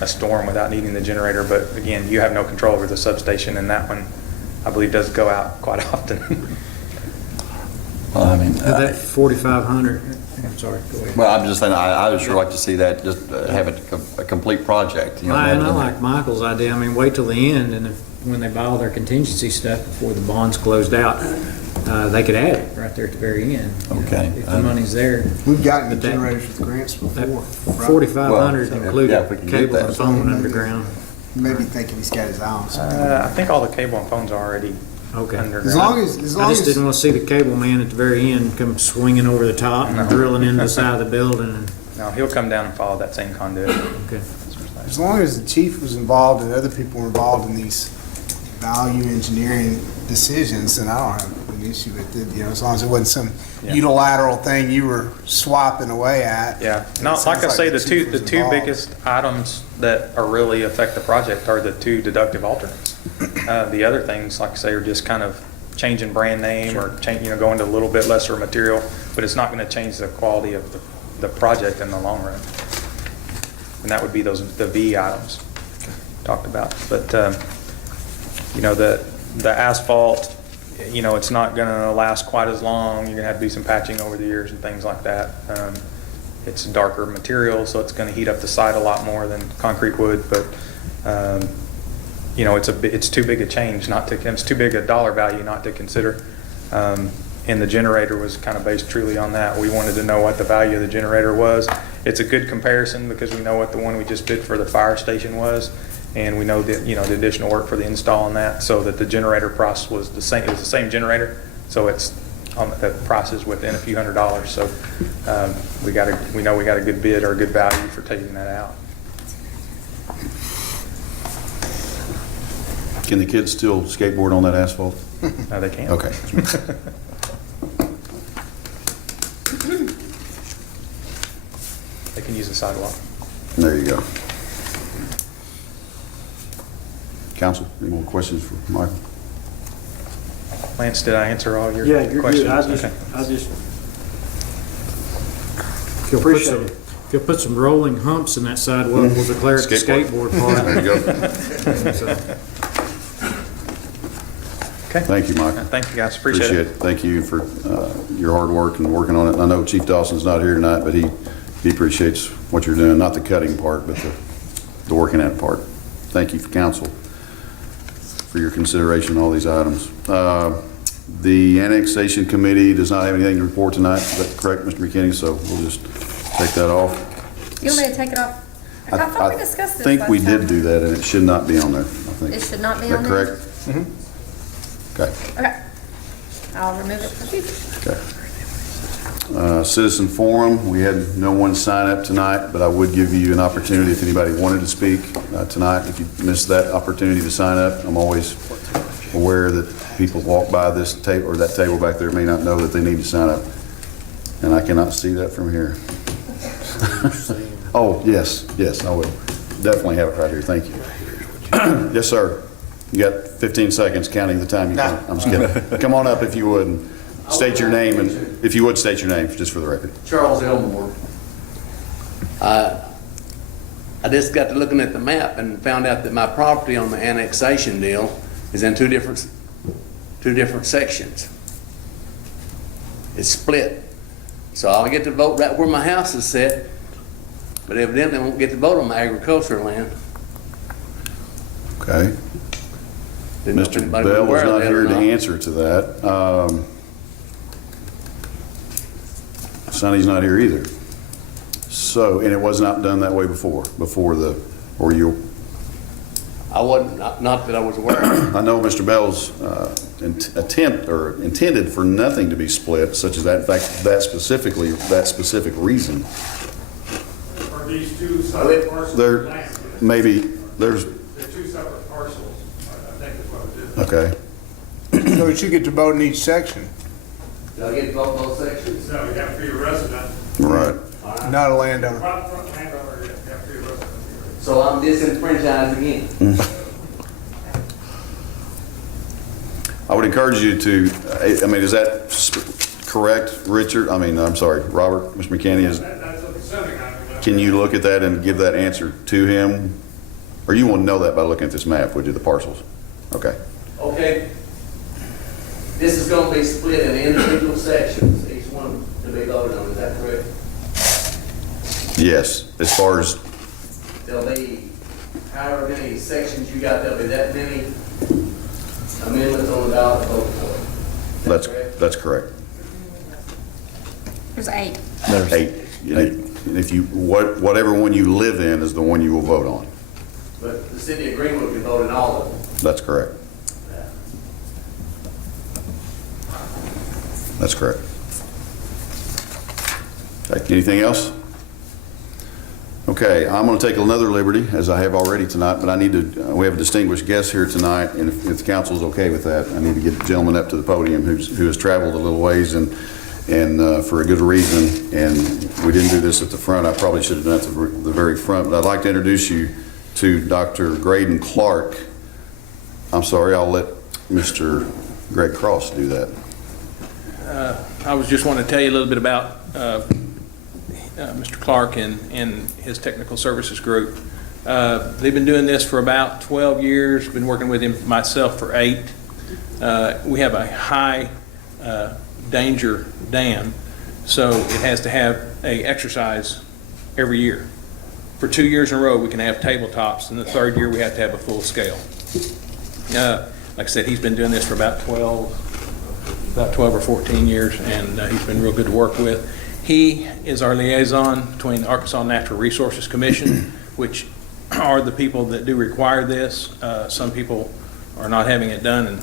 a storm without needing the generator. But again, you have no control over the substation, and that one, I believe, does go out quite often. Well, I mean, That 4,500, I'm sorry, go ahead. well, I'm just saying, I would sure like to see that, just have a complete project. I like Michael's idea. I mean, wait till the end, and when they buy all their contingency stuff before the bond's closed out, they could add it right there at the very end. Okay. If the money's there. We've gotten the generators with grants before. 4,500 included yeah, if we can get cable that. and phone underground. Maybe thinking he's got his eye on something. I think all the cable and phones are already Okay. underground. As long I just as didn't want to see the cable man at the very end come swinging over the top and drilling into the side of the building. And, No, he'll come down and follow that same conduit. okay. as long as the chief was involved and other people were involved in these value engineering decisions, then I don't have an issue with it. As long as it wasn't some unilateral thing you were swapping away at. Yeah, It no, like sounds I say, the chief was two involved. biggest items that are really affect the project are the two deductive alternates. The other things, like I say, are just kind of changing brand name or going to a little bit lesser material, but it's not going to change the quality of the project in the long run. And that would be the V items talked about. But the asphalt, it's not going to last quite as long. You're going to have to do some patching over the years and things like that. It's a darker material, so it's going to heat up the site a lot more than concrete would. But it's too big a change it's too big a dollar value not to consider. And the generator was kind of based truly on that. We wanted to know what the value of the generator was. It's a good comparison because we know what the one we just bid for the fire station was, and we know that the additional work for the install on that, so that the generator price was the same. It was the same generator, so it's on the price is within a few $100s. So we know we got a good bid or a good value for taking that out. Can the kids still skateboard on that asphalt? No, they can't. Okay. They can use the sidewalk. There you go. Council, any more questions for Michael? Lance, did I answer all your Yeah, you're questions? good. I just If you'll put some rolling humps in that sidewalk, we'll declare it the skateboard park. There you go. So, Okay. Thank you, Michael. Thank you, guys. Appreciate it. Thank you for your hard work and working on it. I know Chief Dawson's not here tonight, but he appreciates what you're doing, not the cutting part, but the working at part. Thank you for council for your consideration on all these items. The annexation committee does not have anything to report tonight. Is that correct, Mr. McKinney? So we'll just take that off. You want me to take it off? I thought we discussed this I think we last did time. do that, and it should not be on there, I think. It should not be Is on that there? correct? Okay. Okay. I'll remove it for future. Okay. Citizen forum, we had no one sign up tonight, but I would give you an opportunity if anybody wanted to speak tonight. If you missed that opportunity to sign up, I'm always aware that people walk by this table or that table back there may not know that they need to sign up. And I cannot see that from here. Oh, yes, I will. Definitely have it right here. Thank you. Yes, sir. You got 15 seconds counting the time you can. I'm just kidding. Come on up if you would and state your name, and if you would state your name just for the record. Charles Elmore. I just got to looking at the map and found out that my property on the annexation deal is in two different sections. It's split. So I'll get to vote right where my house is set, but evidently I won't get to vote on my agricultural land. Okay. Didn't know if Mr. anybody Bell was aware of not that or here to not. answer to that. Sonny's not here either. So, and it was not done that way before or you, I wasn't, not that I was aware of. I know Mr. Bell's attempt or intended for nothing to be split, such as that, in fact, that specific reason. Are these two separate parcels? There, of land? maybe, there's, They're two separate parcels, I think is what it is. okay. So you should get to vote in each section, Did I get to vote both sections? So you have to be a resident. Right. not a landowner. Front landowner, you have to be a resident. So I'm disenfranchised again. I would encourage you to, I mean, is that correct, Richard? I mean, I'm sorry, Robert, Mr. McKinney, That's assuming I'm. can you look at that and give that answer to him? Or you won't know that by looking at this map, would you, the parcels? Okay. Okay. This is gonna be split in individual sections, each one to be voted on, is that correct? Yes, as far as, There'll be however many sections you got, there'll be that many amendments on the ballot to vote for. Is that correct? that's correct. There's 8. Eight. And if you, whatever one you live in is the one you will vote on. But the city of Greenwood can vote in all of them. That's correct. That's correct. Okay, anything else? Okay, I'm going to take another liberty, as I have already tonight, but I need to, we have a distinguished guest here tonight, and if the council's okay with that, I need to get the gentleman up to the podium who has traveled a little ways and for a good reason, and we didn't do this at the front. I probably should have done it at the very front, but I'd like to introduce you to Dr. Graydon Clark. I'm sorry, I'll let Mr. Greg Cross do that. I was just wanting to tell you a little bit about Mr. Clark and his technical services group. They've been doing this for about 12 years, been working with him myself for 8. We have a high danger dam, so it has to have a exercise every year. For 2 years in a row, we can have tabletops, and the 3rd year, we have to have a full scale. Like I said, he's been doing this for about 12 or 14 years, and he's been real good to work with. He is our liaison between the Arkansas Natural Resources Commission, which are the people that do require this. Some people are not having it done, and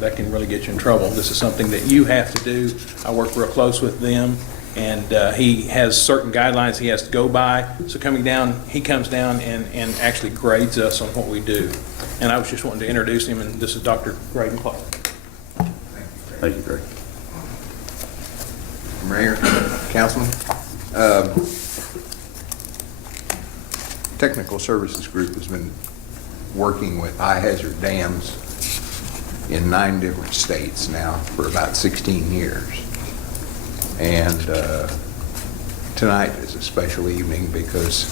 that can really get you in trouble. This is something that you have to do. I work real close with them, and he has certain guidelines he has to go by. So he comes down and actually grades us on what we do. And I was just wanting to introduce him, and this is Dr. Graydon Clark. Thank you, Greg. Mayor, Councilman, Technical Services Group has been working with high hazard dams in 9 different states now for about 16 years. And tonight is a special evening because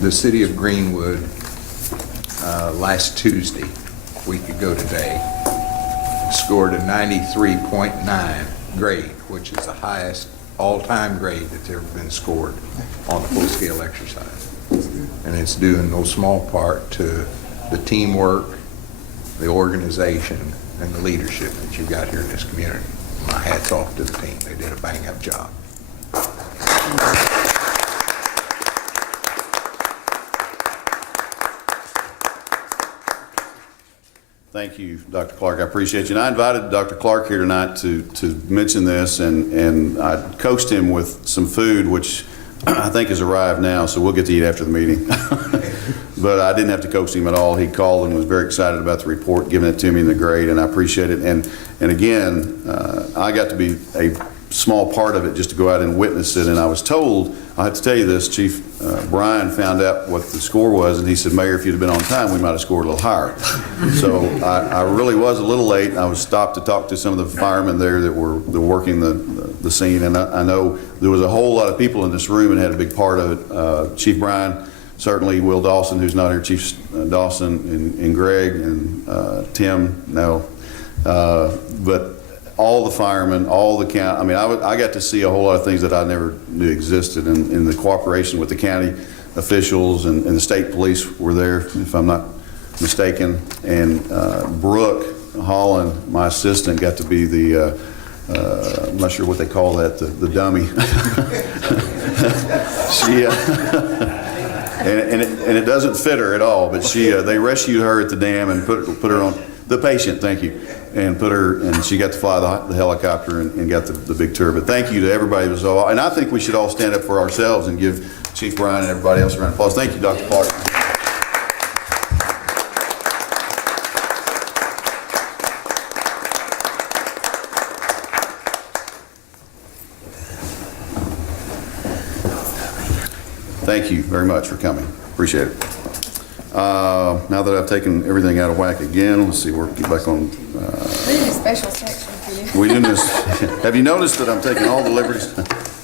the city of Greenwood last Tuesday, a week ago today, scored a 93.9 grade, which is the highest all-time grade that's ever been scored on a full-scale exercise. And it's due in no small part to the teamwork, the organization, and the leadership that you've got here in this community. My hat's off to the team. They did a bang-up job. Thank you, Dr. Clark. I appreciate you. And I invited Dr. Clark here tonight to mention this, and I coached him with some food, which I think has arrived now, so we'll get to eat after the meeting. But I didn't have to coach him at all. He called and was very excited about the report, giving it to me in the grade, and I appreciate it. And again, I got to be a small part of it just to go out and witness it, and I was told, I have to tell you this, Chief Brian found out what the score was, and he said, Mayor, if you'd have been on time, we might have scored a little higher. So I really was a little late. I was stopped to talk to some of the firemen there that were working the scene, and I know there was a whole lot of people in this room and had a big part of it. Chief Brian, certainly Will Dawson, who's not here, Chief Dawson, and Greg, and Tim, no. But all the firemen, all the county, I mean, I got to see a whole lot of things that I never knew existed, and in the cooperation with the county officials and the state police were there, if I'm not mistaken. And Brooke Holland, my assistant, got to be the, I'm not sure what they call that, the dummy. She, and it doesn't fit her at all, but they rescued her at the dam and put her on, the patient, thank you, and put her, and she got to fly the helicopter and got the big tour. But thank you to everybody who was all, and I think we should all stand up for ourselves and give Chief Bryan and everybody else a round of applause. Thank you, Dr. Clark. Thank you very much for coming. Appreciate it. Now that I've taken everything out of whack again, let's see, we'll get back on. We need a special section for you. We didn't. Have you noticed that I'm taking all the liberties?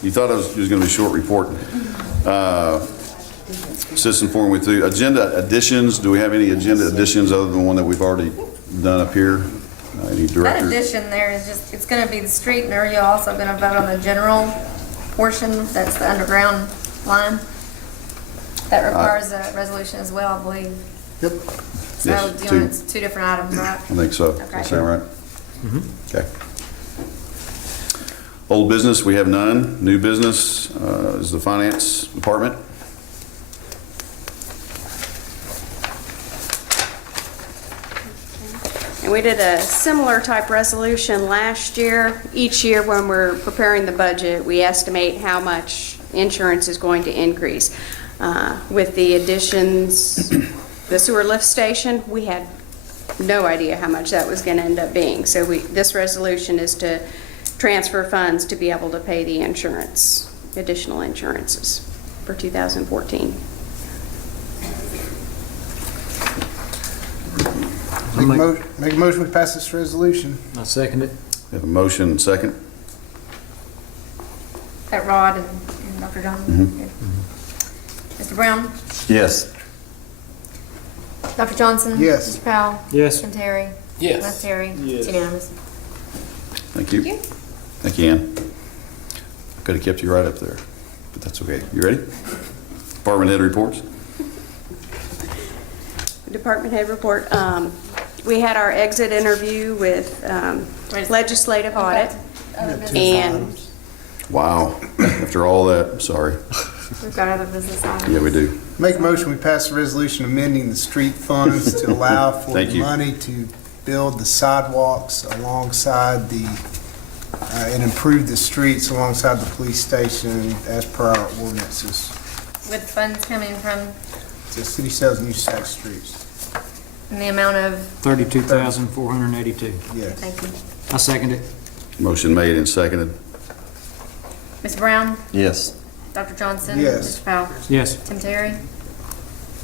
You thought it was going to be a short report. Citizen forum with you. Agenda additions. Do we have any agenda additions other than one that we've already done up here? Any That directors? addition there is just, it's gonna be the street, and are you also gonna vote on the general portion, that's the underground line? That requires a resolution as well, I believe. Yep. So, Yes, you know, it's two different items, right? I think so. Okay. Does that sound right? Okay. Old business, we have none. New business is the finance department. And we did a similar type resolution last year. Each year when we're preparing the budget, we estimate how much insurance is going to increase. With the additions, the sewer lift station, we had no idea how much that was going to end up being. So this resolution is to transfer funds to be able to pay the insurance, additional insurances for 2014. Make a motion, we pass this resolution. I second it. We have a motion and second. That Rod and Dr. Johnson. Mr. Brown? Yes. Dr. Johnson? Yes. Mr. Powell? Yes. Tim Terry? Yes. Les Terry? It's unanimous. Thank you. Thank you, Ann. Could have kept you right up there, but that's okay. You ready? Department head reports. Department head report. We had our exit interview with legislative audit, and Wow. After all that, I'm sorry. We've got other business items. Yeah, we do. Make a motion, we pass a resolution amending the street funds to allow for Thank the you. money to build the sidewalks alongside and improve the streets alongside the police station as per our ordinances. With funds coming from, The city sales and use tax streets. in the amount of, 32,482. Yes. thank you. I second it. Motion made and seconded. Mr. Brown? Yes. Dr. Johnson? Yes. Mr. Powell? Yes. Tim Terry?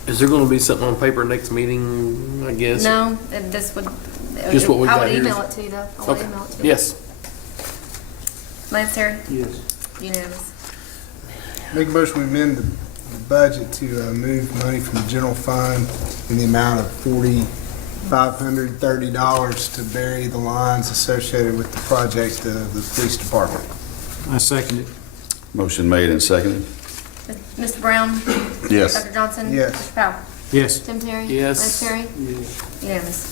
Is there going to be something on paper next meeting, I guess? No, this would. Just what we I got would here. email it to you though. I will Okay. email it to you. Yes. Lance Terry? Yes. Unanimous. Make a motion, we amend the budget to move money from the general fund in the amount of $4,530 to bury the lines associated with the project of the police department. I second it. Motion made and seconded. Mr. Brown? Yes. Dr. Johnson? Yes. Mr. Powell? Yes. Tim Terry? Yes. Lance Terry? Unanimous.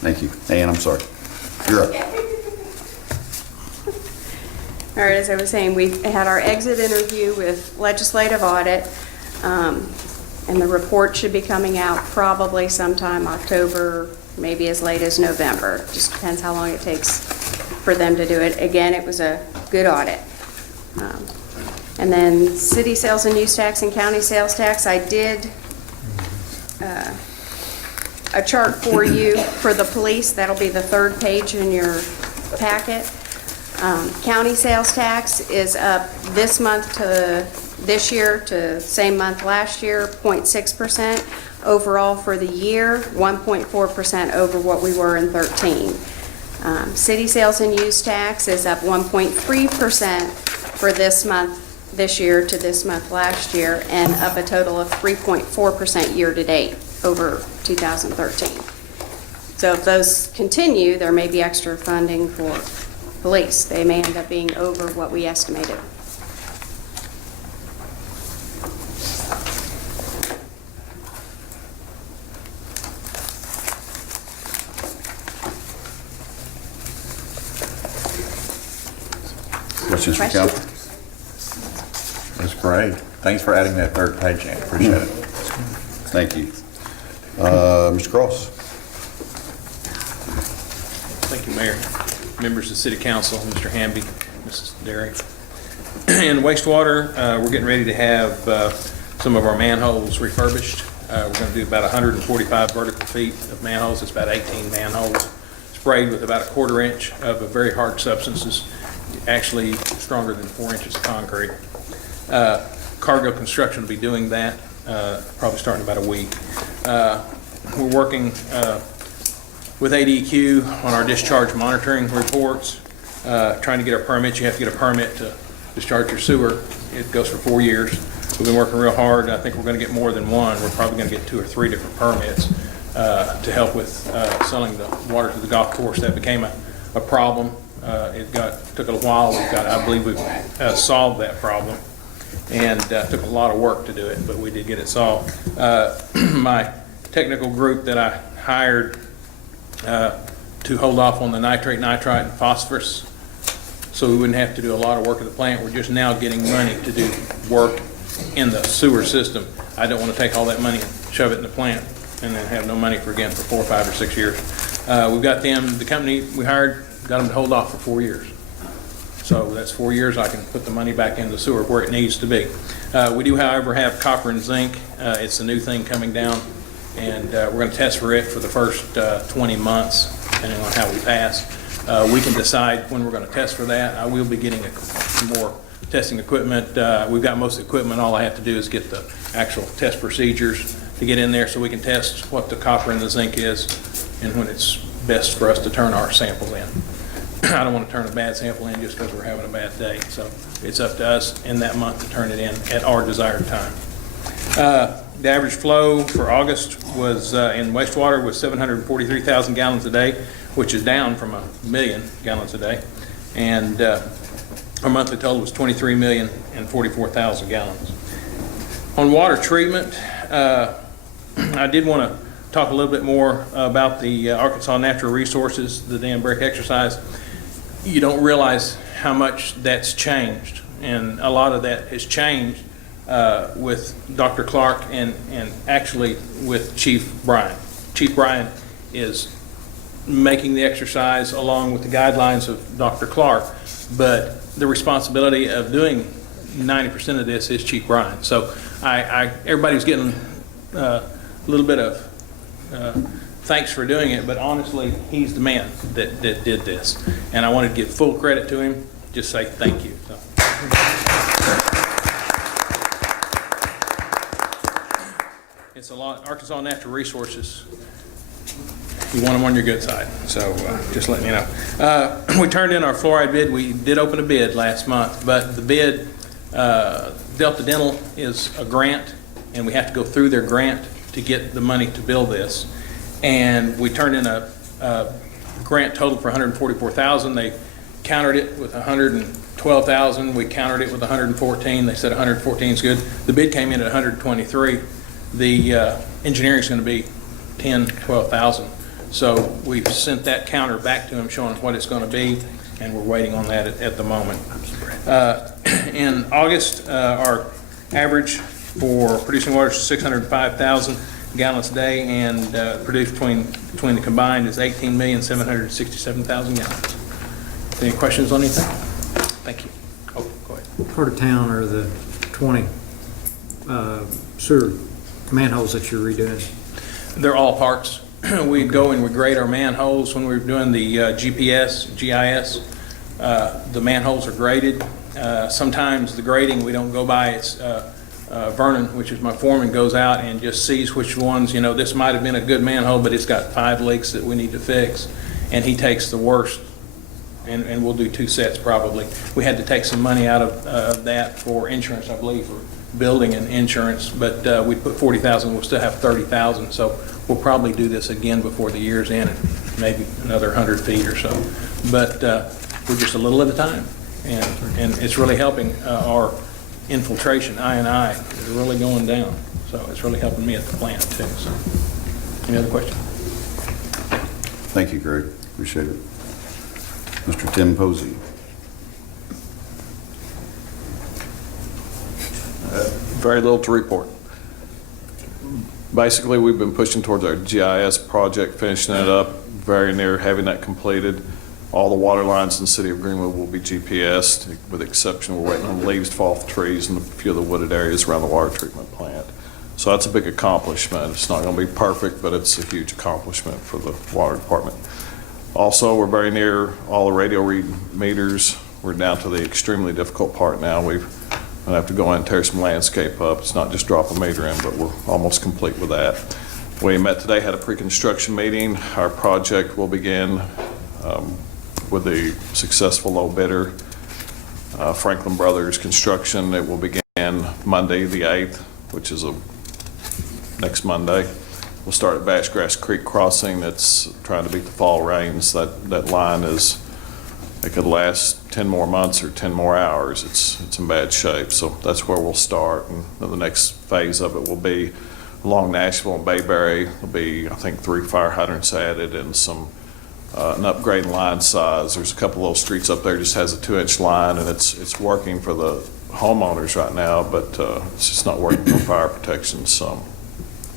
Thank you. Ann, I'm sorry. You're up. all right, as I was saying, we had our exit interview with legislative audit, and the report should be coming out probably sometime October, maybe as late as November. Just depends how long it takes for them to do it. Again, it was a good audit. And then city sales and use tax and county sales tax, I did a chart for you for the police. That'll be the third page in your packet. County sales tax is up this month to this year to same month last year, 0.6%. Overall for the year, 1.4% over what we were in 13. City sales and use tax is up 1.3% for this month, this year to this month last year, and up a total of 3.4% year-to-date over 2013. So if those continue, there may be extra funding for police. They may end up being over what we estimated. Questions from Questions? council? That's great. Thanks for adding that third page in. Appreciate it. Thank you. Mr. Cross? Thank you, Mayor. Members of the City Council, Mr. Hamby, Mrs. Derry. In wastewater, we're getting ready to have some of our manholes refurbished. We're going to do about 145 vertical feet of manholes. It's about 18 manholes sprayed with about a 1/4 inch of a very hard substances, actually stronger than 4 inches of concrete. Cargo Construction will be doing that, probably starting in about a week. We're working with ADQ on our discharge monitoring reports, trying to get our permits. You have to get a permit to discharge your sewer. It goes for 4 years. We've been working real hard. I think we're going to get more than one. We're probably going to get 2 or 3 different permits to help with selling the water to the golf course. That became a problem. Took a while. I believe we've solved that problem, and took a lot of work to do it, but we did get it solved. My technical group that I hired to hold off on the nitrate, nitrite, and phosphorus, so we wouldn't have to do a lot of work at the plant. We're just now getting money to do work in the sewer system. I don't want to take all that money and shove it in the plant and then have no money for 4, 5, or 6 years. We've got the company we hired, got them to hold off for 4 years. So that's 4 years I can put the money back in the sewer where it needs to be. We do, however, have copper and zinc. It's a new thing coming down, and we're going to test for it for the first 20 months, depending on how we pass. We can decide when we're going to test for that. I will be getting more testing equipment. We've got most equipment. All I have to do is get the actual test procedures to get in there so we can test what the copper and the zinc is and when it's best for us to turn our samples in. I don't want to turn a bad sample in just because we're having a bad day. So it's up to us in that month to turn it in at our desired time. The average flow for August was in wastewater was 743,000 gallons a day, which is down from 1 million gallons a day. And our monthly total was 23,044,000 gallons. On water treatment, I did want to talk a little bit more about the Arkansas Natural Resources, the dam break exercise. You don't realize how much that's changed, and a lot of that has changed with Dr. Clark and actually with Chief Bryan. Chief Bryan is making the exercise along with the guidelines of Dr. Clark, but the responsibility of doing 90% of this is Chief Bryan. So everybody's getting a little bit of thanks for doing it, but honestly, he's the man that did this. And I wanted to give full credit to him, just say thank you. So. It's a lot. Arkansas Natural Resources, you want them on your good side. So just letting you know. We turned in our fluoride bid. We did open a bid last month, but the bid, Delta Dental is a grant, and we have to go through their grant to get the money to build this. And we turned in a grant total for $144,000. They countered it with $112,000. We countered it with $114,000. They said $114,000 is good. The bid came in at $123,000. The engineering is going to be $10,000, $12,000. So we've sent that counter back to them showing what it's going to be, and we're waiting on that at the moment. In August, our average for producing water is 605,000 gallons a day, and produced between the combined is 18,767,000 gallons. Any questions on anything? Thank you. Oh, go ahead. What part of town are the 20 sewer manholes that you're redoing? They're all parts. We'd go and we'd grade our manholes when we were doing the GIS. The manholes are graded. Sometimes the grading we don't go by. It's Vernon, which is my foreman, goes out and just sees which ones, this might have been a good manhole, but it's got 5 leaks that we need to fix. And he takes the worst, and we'll do 2 sets probably. We had to take some money out of that for insurance, I believe, for building and insurance, but we put $40,000, we'll still have $30,000. So we'll probably do this again before the year's end, maybe another 100 feet or so. But we're just a little at a time, and it's really helping our infiltration, I&I, is really going down. So it's really helping me at the plant too. So, any other questions? Thank you, Greg. Appreciate it. Mr. Tim Posey. Very little to report. Basically, we've been pushing towards our GIS project, finishing it up, very near having that completed. All the water lines in the city of Greenwood will be GPSed, with the exception we're waiting on leaves to fall off the trees and a few of the wooded areas around the water treatment plant. So that's a big accomplishment. It's not going to be perfect, but it's a huge accomplishment for the water department. Also, we're very near all the radio read meters. We're down to the extremely difficult part now. We're going to have to go in and tear some landscape up. It's not just drop a meter in, but we're almost complete with that. We met today, had a pre-construction meeting. Our project will begin with the successful low bidder, Franklin Brothers Construction. It will begin Monday the 8th, which is next Monday. We'll start at Bash Grass Creek Crossing. That's trying to beat the fall rains. That line it could last 10 more months or 10 more hours. It's in bad shape. So that's where we'll start. And then the next phase of it will be along Nashville and Bayberry. There'll be, I think, 3 fire hydrants added and an upgrade in line size. There's a couple little streets up there just has a 2-inch line, and it's working for the homeowners right now, but it's just not working for fire protection. So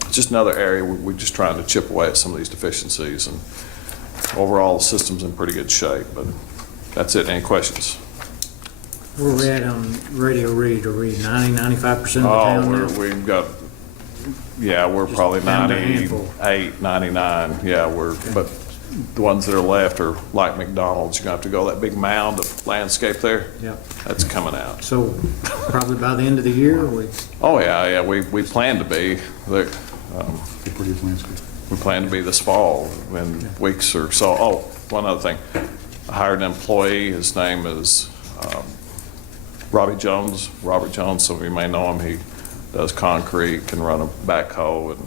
it's just another area we're just trying to chip away at some of these deficiencies, and overall the system's in pretty good shape. But that's it. Any questions? Where we at on radio read? Are we 90-95% of the town now? We've got, yeah, we're Just probably down to a handful. 98, 99. Yeah, but the ones that are left are like McDonald's. You're going to have to go that big mound of landscape there. Yeah. That's coming out. So probably by the end of the year, we. Oh, yeah, we plan to be. We plan to be this fall in weeks or so. Oh, one other thing. I hired an employee. His name is Robert Jones. Some of you may know him. He does concrete, can run a backhoe, and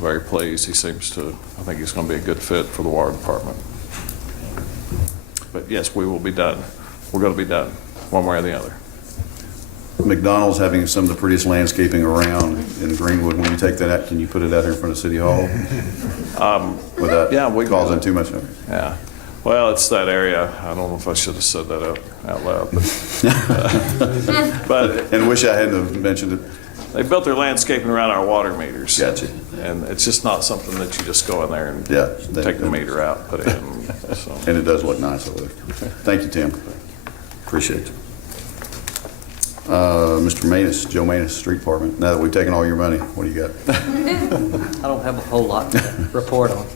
very pleased. He seems to, I think he's going to be a good fit for the water department. But yes, we will be done. We're going to be done, one way or the other. McDonald's having some of the prettiest landscaping around in Greenwood. When you take that out, can you put it out here in front of City Hall? Without causing too much of it? Yeah. Well, it's that area. I don't know if I should have said that out loud. But and wish I hadn't have mentioned it. They built their landscaping around our water meters. Gotcha. And it's just not something that you just go in there and take the meter out and put it in. So. And it does look nice over there. Thank you, Tim. Appreciate you. Mr. Manus, Joe Manus, Street Department. Now that we've taken all your money, what do you got? I don't have a whole lot to report on.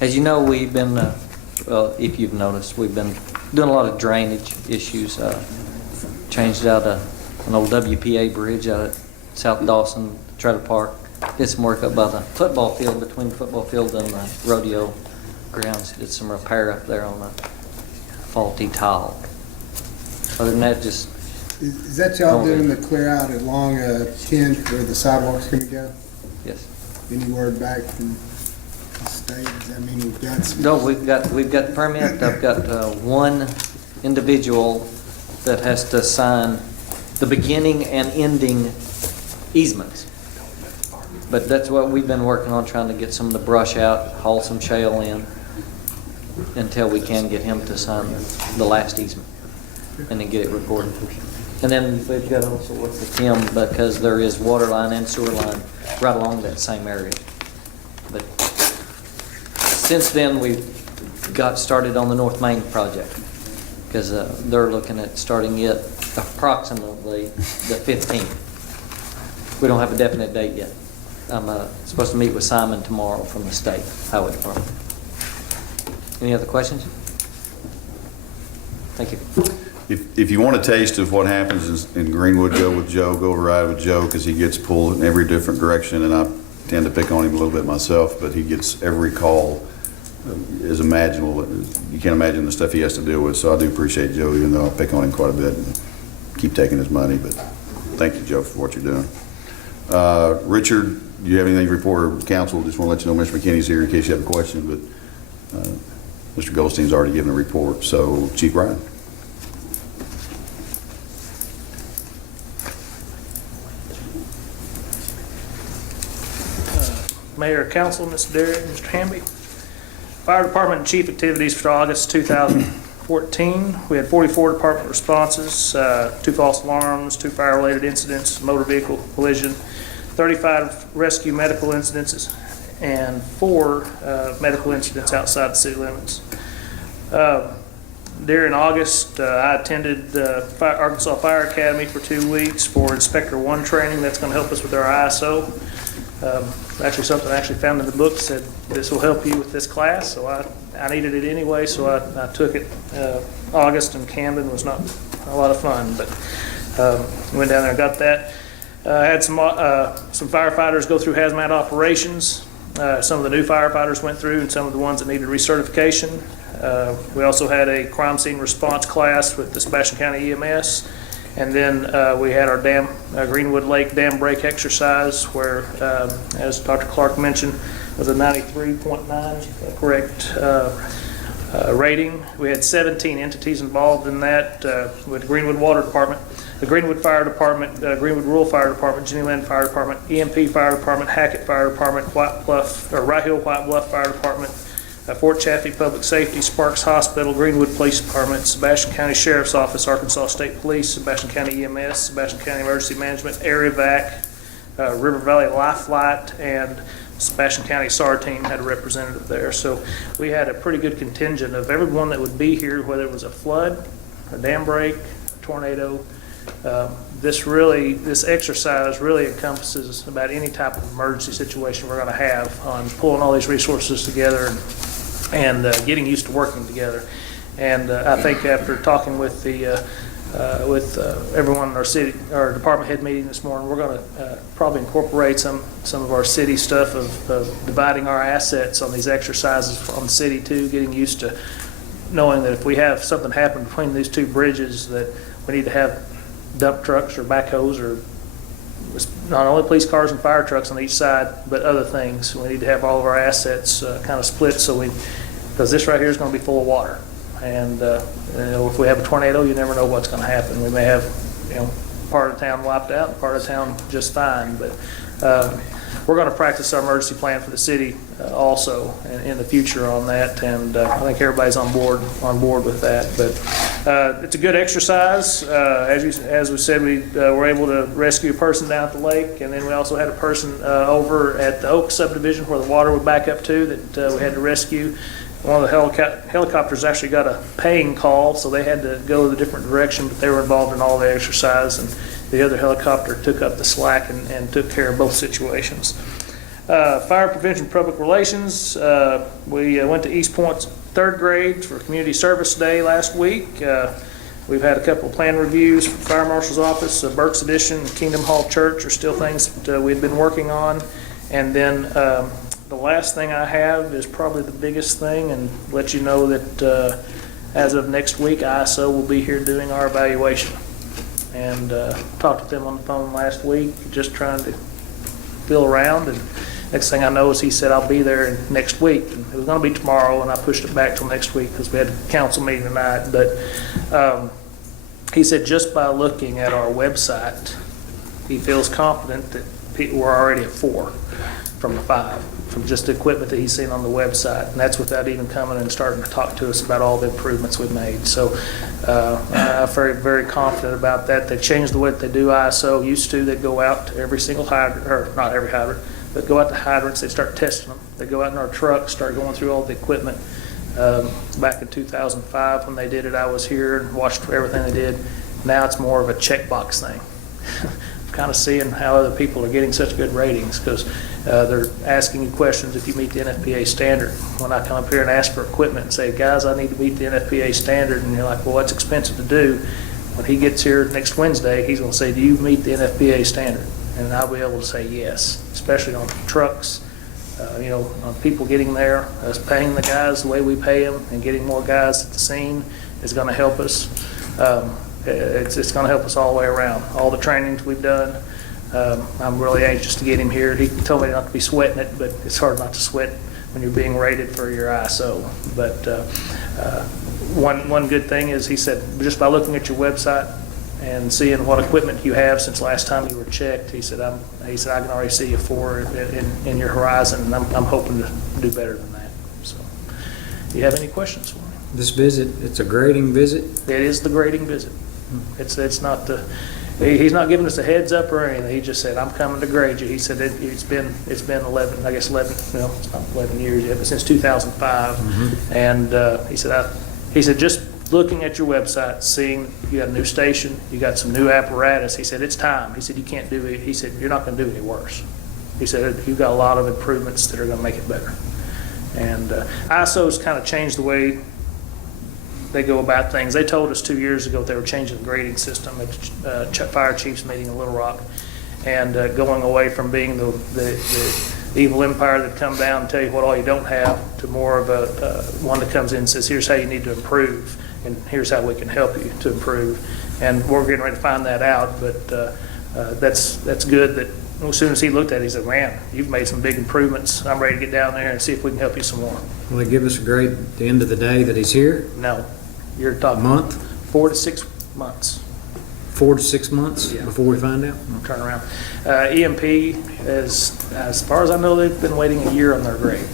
As you know, we've been, if you've noticed, we've been doing a lot of drainage issues. Changed out an old WPA bridge out at South Dawson Trailer Park. Did some work up by the football field, between the football field and the rodeo grounds. Did some repair up there on a faulty tile. Other than that, just... Is that y'all doing the clear out along 10th where the sidewalk's going to go? Yes. Any word back from the state? Does that mean we've got some? No, we've got the permit. I've got one individual that has to sign the beginning and ending easements. But that's what we've been working on, trying to get some of the brush out, haul some shale in, until we can get him to sign the last easement, and then get it recorded. And then we've got also work with him, because there is water line and sewer line right along that same area. But since then, we've got started on the North Main project, because they're looking at starting it approximately the 15th. We don't have a definite date yet. I'm supposed to meet with Simon tomorrow from the state highway department. Any other questions? Thank you. If you want a taste of what happens in Greenwood, go with Joe, go ride with Joe, because he gets pulled in every different direction, and I tend to pick on him a little bit myself, but he gets every call is imaginable. You can't imagine the stuff he has to deal with, so I do appreciate Joe, even though I pick on him quite a bit and keep taking his money, but thank you, Joe, for what you're doing. Richard, do you have anything to report, or council? Just want to let you know Mr. McKinney's here in case you have a question, but Mr. Goldstein's already given a report, so Chief Ryan. Mayor, Council, Mr. Derrick, Mr. Hamby. Fire Department and Chief activities for August 2014 2014, we had 44 department responses, 2 false alarms, 2 fire-related incidents, motor vehicle collision, 35 rescue medical incidents, and 4 medical incidents outside the city limits. During August, I attended Arkansas Fire Academy for 2 weeks for Inspector 1 training. That's going to help us with our ISO. Actually, something I actually found in the book said this will help you with this class, so I needed it anyway, so I took it. August in Camden was not a lot of fun, but went down there and got that. I had some firefighters go through hazmat operations. Some of the new firefighters went through, and some of the ones that needed recertification. We also had a crime scene response class with the Sebastian County EMS. And then we had our Greenwood Lake dam break exercise where, as Dr. Clark mentioned, was a 93.9 correct rating. We had 17 entities involved in that with Greenwood Water Department, the Greenwood Fire Department, Greenwood Rural Fire Department, Jennyland Fire Department, EMP Fire Department, Hackett Fire Department, Rye Hill White Bluff Fire Department, Fort Chaffee Public Safety, Sparks Hospital, Greenwood Police Department, Sebastian County Sheriff's Office, Arkansas State Police, Sebastian County EMS, Sebastian County Emergency Management, Area Vac, River Valley Life Flight, and Sebastian County SAR team had a representative there. So we had a pretty good contingent of everyone that would be here, whether it was a flood, a dam break, a tornado. This exercise really encompasses about any type of emergency situation we're going to have on pulling all these resources together and getting used to working together. And I think after talking with everyone in our city, our department head meeting this morning, we're going to probably incorporate some of our city stuff of dividing our assets on these exercises on the city too, getting used to knowing that if we have something happen between these 2 bridges, that we need to have dump trucks or backhoes or not only police cars and fire trucks on each side, but other things. We need to have all of our assets kind of split because this right here is going to be full of water. And if we have a tornado, you never know what's going to happen. We may have part of the town wiped out, part of the town just fine. But we're going to practice our emergency plan for the city also in the future on that, and I think everybody's on board with that. But it's a good exercise. As we said, we were able to rescue a person down at the lake, and then we also had a person over at the Oak subdivision where the water would back up to that we had to rescue. One of the helicopters actually got a paying call, so they had to go a different direction, but they were involved in all the exercise, and the other helicopter took up the slack and took care of both situations. Fire prevention public relations, we went to East Point's 3rd grade for Community Service Day last week. We've had a couple of plan reviews for Fire Marshal's Office, Burke's Edition, Kingdom Hall Church are still things that we've been working on. And then the last thing I have is probably the biggest thing, and let you know that as of next week, ISO will be here doing our evaluation. And talked with them on the phone last week, just trying to feel around. And next thing I know is he said, I'll be there next week. And it was going to be tomorrow, and I pushed it back till next week because we had a council meeting tonight. But he said just by looking at our website, he feels confident that we're already at 4 from the 5, from just the equipment that he's seen on the website. And that's without even coming and starting to talk to us about all the improvements we've made. So I'm very, very confident about that. They changed the way that they do ISO. Used to, they'd go out to every single hydrant, or not every hydrant, but go out to hydrants, they'd start testing them. They'd go out in our trucks, start going through all the equipment. Back in 2005 when they did it, I was here and watched everything they did. Now it's more of a checkbox thing. Kind of seeing how other people are getting such good ratings because they're asking you questions if you meet the NFPA standard. When I come up here and ask for equipment and say, guys, I need to meet the NFPA standard, and you're like, well, that's expensive to do. When he gets here next Wednesday, he's going to say, do you meet the NFPA standard? And I'll be able to say yes, especially on trucks, on people getting there, us paying the guys the way we pay them and getting more guys at the scene is going to help us. It's going to help us all the way around. All the trainings we've done, I'm really anxious to get him here. He told me not to be sweating it, but it's hard not to sweat when you're being rated for your ISO. But one good thing is he said, just by looking at your website and seeing what equipment you have since last time you were checked, he said, I can already see a 4 in your horizon, and I'm hoping to do better than that. So, do you have any questions for me? This visit, it's a grading visit? It is the grading visit. It's not the, he's not giving us a heads up or anything. He just said, I'm coming to grade you. He said it's been 11, I guess 11, well, it's not 11 years yet, but since 2005. And he said, just looking at your website, seeing you got a new station, you got some new apparatus, he said, it's time. He said, you can't do it. He said, you're not going to do any worse. He said, you've got a lot of improvements that are going to make it better. And ISO's kind of changed the way they go about things. They told us 2 years ago they were changing the grading system at fire chiefs meeting in Little Rock, and going away from being the evil empire that come down and tell you what all you don't have, to more of a one that comes in and says, here's how you need to improve, and here's how we can help you to improve. And we're getting ready to find that out, but that's good that as soon as he looked at it, he said, man, you've made some big improvements. I'm ready to get down there and see if we can help you some more. Will they give us a grade at the end of the day that he's here? No. You're talking month? 4 to 6 months. 4 to 6 months before we find out? Turn around. EMP, as far as I know, they've been waiting a year on their grade.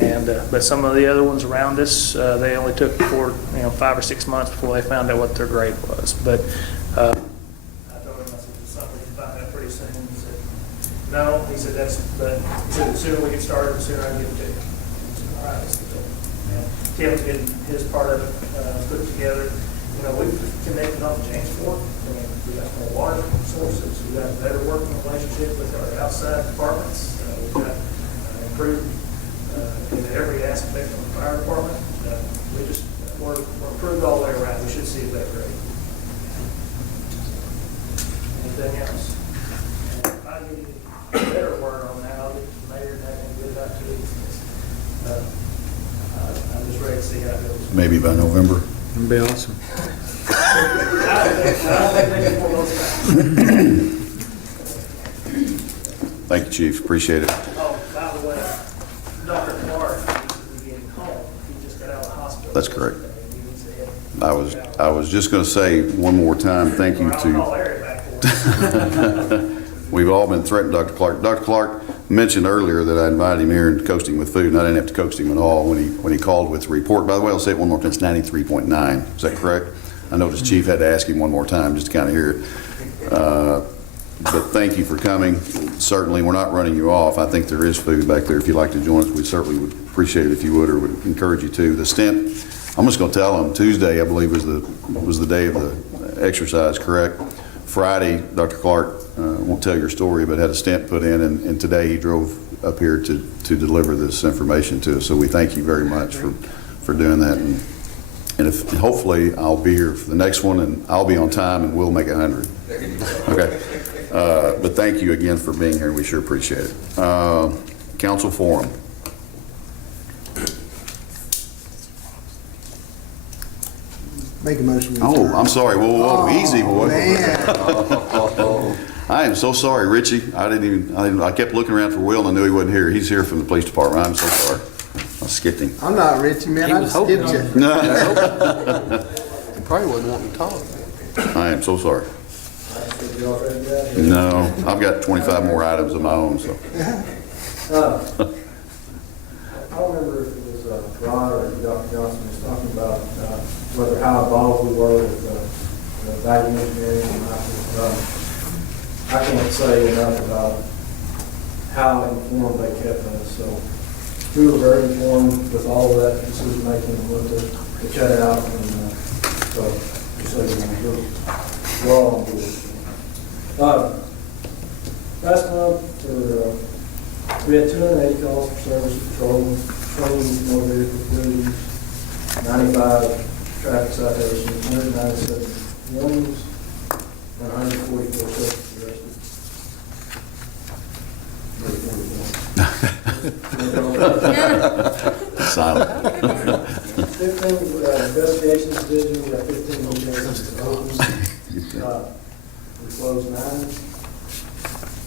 And but some of the other ones around us, they only took 5 or 6 months before they found out what their grade was. But I told him, I said, it's something we can find out pretty soon. He said, no. He said, but he said, the sooner we get started, the sooner I can get it to you. I said, all right, let's get going. Tim's getting his part of it put together. We've connected on James Fork. We got more water sources. We've got a better working relationship with our outside departments. We've got improved in every aspect of the fire department. We're improved all the way around. We should see a better rate. Anything else? And if I give you a better word on that, I'll get the mayor and have him get it out to you. I'm just ready to see how it goes. Maybe by November. That'd be awesome. Thank you, Chief. Appreciate it. Oh, by the way, Dr. Clark is getting home. He just got out of the hospital. That's correct. I was just going to say one more time, thank you to. We've all been threatened, Dr. Clark. Dr. Clark mentioned earlier that I invited him here and coasting with food, and I didn't have to coast him at all when he called with the report. By the way, I'll say it one more time. It's 93.9. Is that correct? I noticed Chief had to ask him one more time just to kind of hear it. But thank you for coming. Certainly, we're not running you off. I think there is food back there. If you'd like to join us, we certainly would appreciate it if you would, or would encourage you to. The stint, I'm just going to tell them, Tuesday, I believe, was the day of the exercise, correct? Friday, Dr. Clark, won't tell your story, but had a stent put in, and today he drove up here to deliver this information to us. So we thank you very much for doing that. And if hopefully I'll be here for the next one, and I'll be on time, and we'll make 100. Okay. But thank you again for being here. We sure appreciate it. Council forum. Make a motion. Oh, I'm sorry. Whoa, easy, boy. Man. I am so sorry, Richie. I kept looking around for Will, and I knew he wasn't here. He's here from the police department. I'm so sorry. I skipped him. I'm not Richie, man. I just skipped you. He probably wasn't wanting to talk. I am so sorry. No, I've got 25 more items of my own, so. I don't remember if it was Rod or Dr. Johnson was talking about whether how involved we were with value engineering. I can't say enough about how informed they kept us. So we were very informed with all of that decision making and what to cut out. And so just so you know, we're all on board. Last month, we had 280 calls for service patrol, 20 motor vehicle duties, 95 traffic citations, 197 warnings, and 144 substance arrested. 15 investigations division, we got 15 investigations open. We closed 9.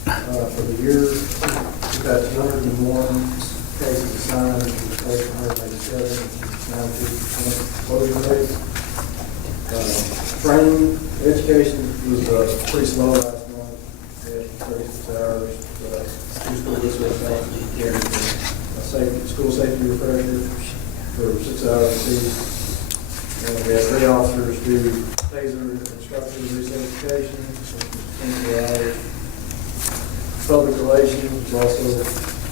For the year, we've got 201 cases assigned, we closed 187, 92% closure rate. Training, education was pretty slow last month. We had 36 hours. 2 school districts carried school safety refresher. for 6 hours a piece. And we had 3 officers do taser instructor recertification, which was 24 hours. Public relations was also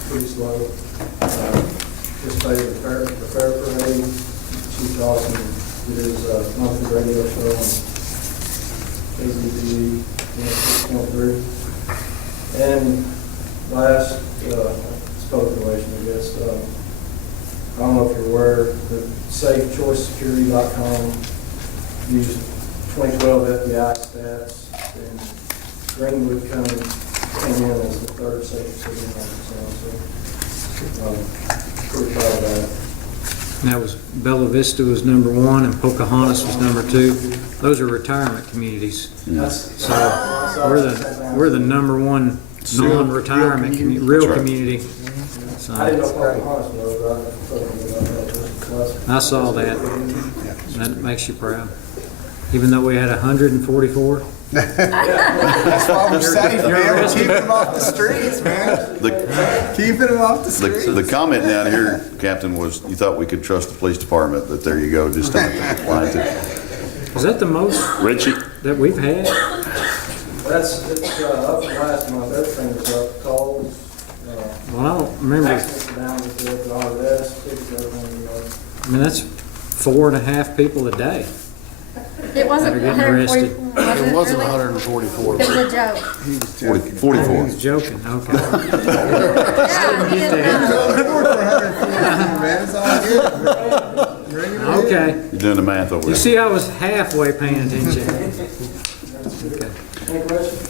pretty slow. Participated in the fair parade. Chief Dawson did his monthly radio show on KZPE 6.3. And last, public relations, I guess, I don't know if you're aware, that SafeChoiceSecurity.com used 2012 FBI stats, and Greenwood came in as the third safest city in Arkansas, so pretty proud of that. And that was, Bella Vista was number 1 and Pocahontas was number 2. Those are retirement communities. So we're the number 1 non-retirement, real community. So I didn't know Pocahontas was, I saw that. That makes you proud. Even though we had 144. That's why we're safe, man. We're keeping them off the streets, man. Keeping them off the streets. The comment down here, Captain, was you thought we could trust the police department, but there you go, just on line 2. Is that the most Richie? that we've had? It's up from last month, everything was up, calls, Well, I don't remember. accidents down with the RS, everything, I mean, that's 4.5 people a day. It wasn't That are getting arrested. 144, It wasn't really? 144. It was a joke. 44. He was joking, okay. Yeah, he didn't know. Man, it's all good. Bring it in. Okay. You're doing the math over You there. see, I was halfway paying attention. Okay.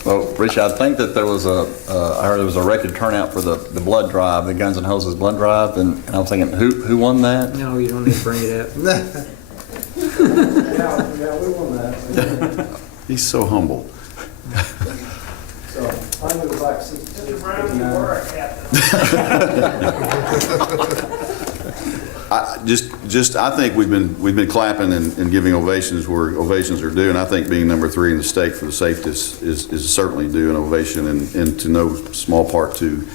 Well, Rich, I think that there was I heard there was a record turnout for the blood drive, the Guns and Hoses blood drive, and I was thinking, who won that? No, you don't need to bring it up. Yeah, we won that. He's so humble. So, I think it was like 66, 59. I think we've been clapping and giving ovations where ovations are due, and I think being number 3 in the state for the safest is certainly due an ovation, and to no small part to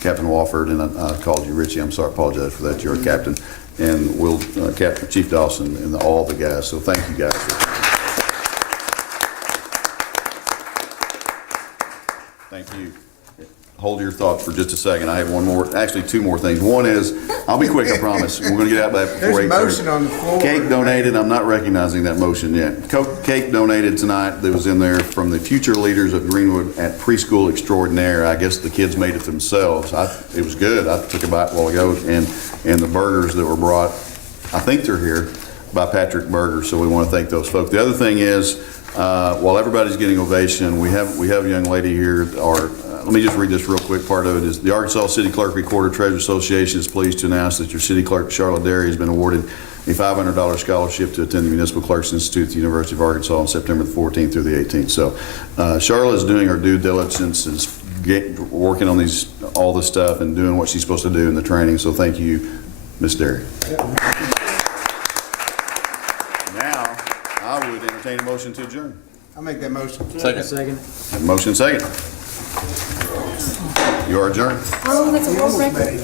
Captain Wofford, and I called you Richie. I'm sorry, I apologize for that. You're a captain, and Captain Chief Dawson and all the guys. So thank you guys. Thank you. Hold your thoughts for just a second. I have one more, actually 2 more things. One is, I'll be quick, I promise. We're going to get out of that before 8:30. There's a motion on the floor. Cake donated, I'm not recognizing that motion yet. Cake donated tonight that was in there from the future leaders of Greenwood at Preschool Extraordinaire. I guess the kids made it themselves. It was good. I took a bite a while ago, and the burgers that were brought, I think they're here, by Patrick Burger, so we want to thank those folks. The other thing is, while everybody's getting ovation, we have a young lady here, let me just read this real quick. Part of it is the Arkansas City Clerk Recorder Treasurer Association is pleased to announce that your city clerk, Charlotte Derry, has been awarded a $500 scholarship to attend the Municipal Clerks Institute at the University of Arkansas on September the 14th through the 18th. So Charlotte is doing her due diligence, is working on all this stuff and doing what she's supposed to do in the training. So thank you, Ms. Derry. Now, I would entertain a motion to adjourn. I'll make that motion. Second. Motion second. You are adjourned. Oh, that's a world record.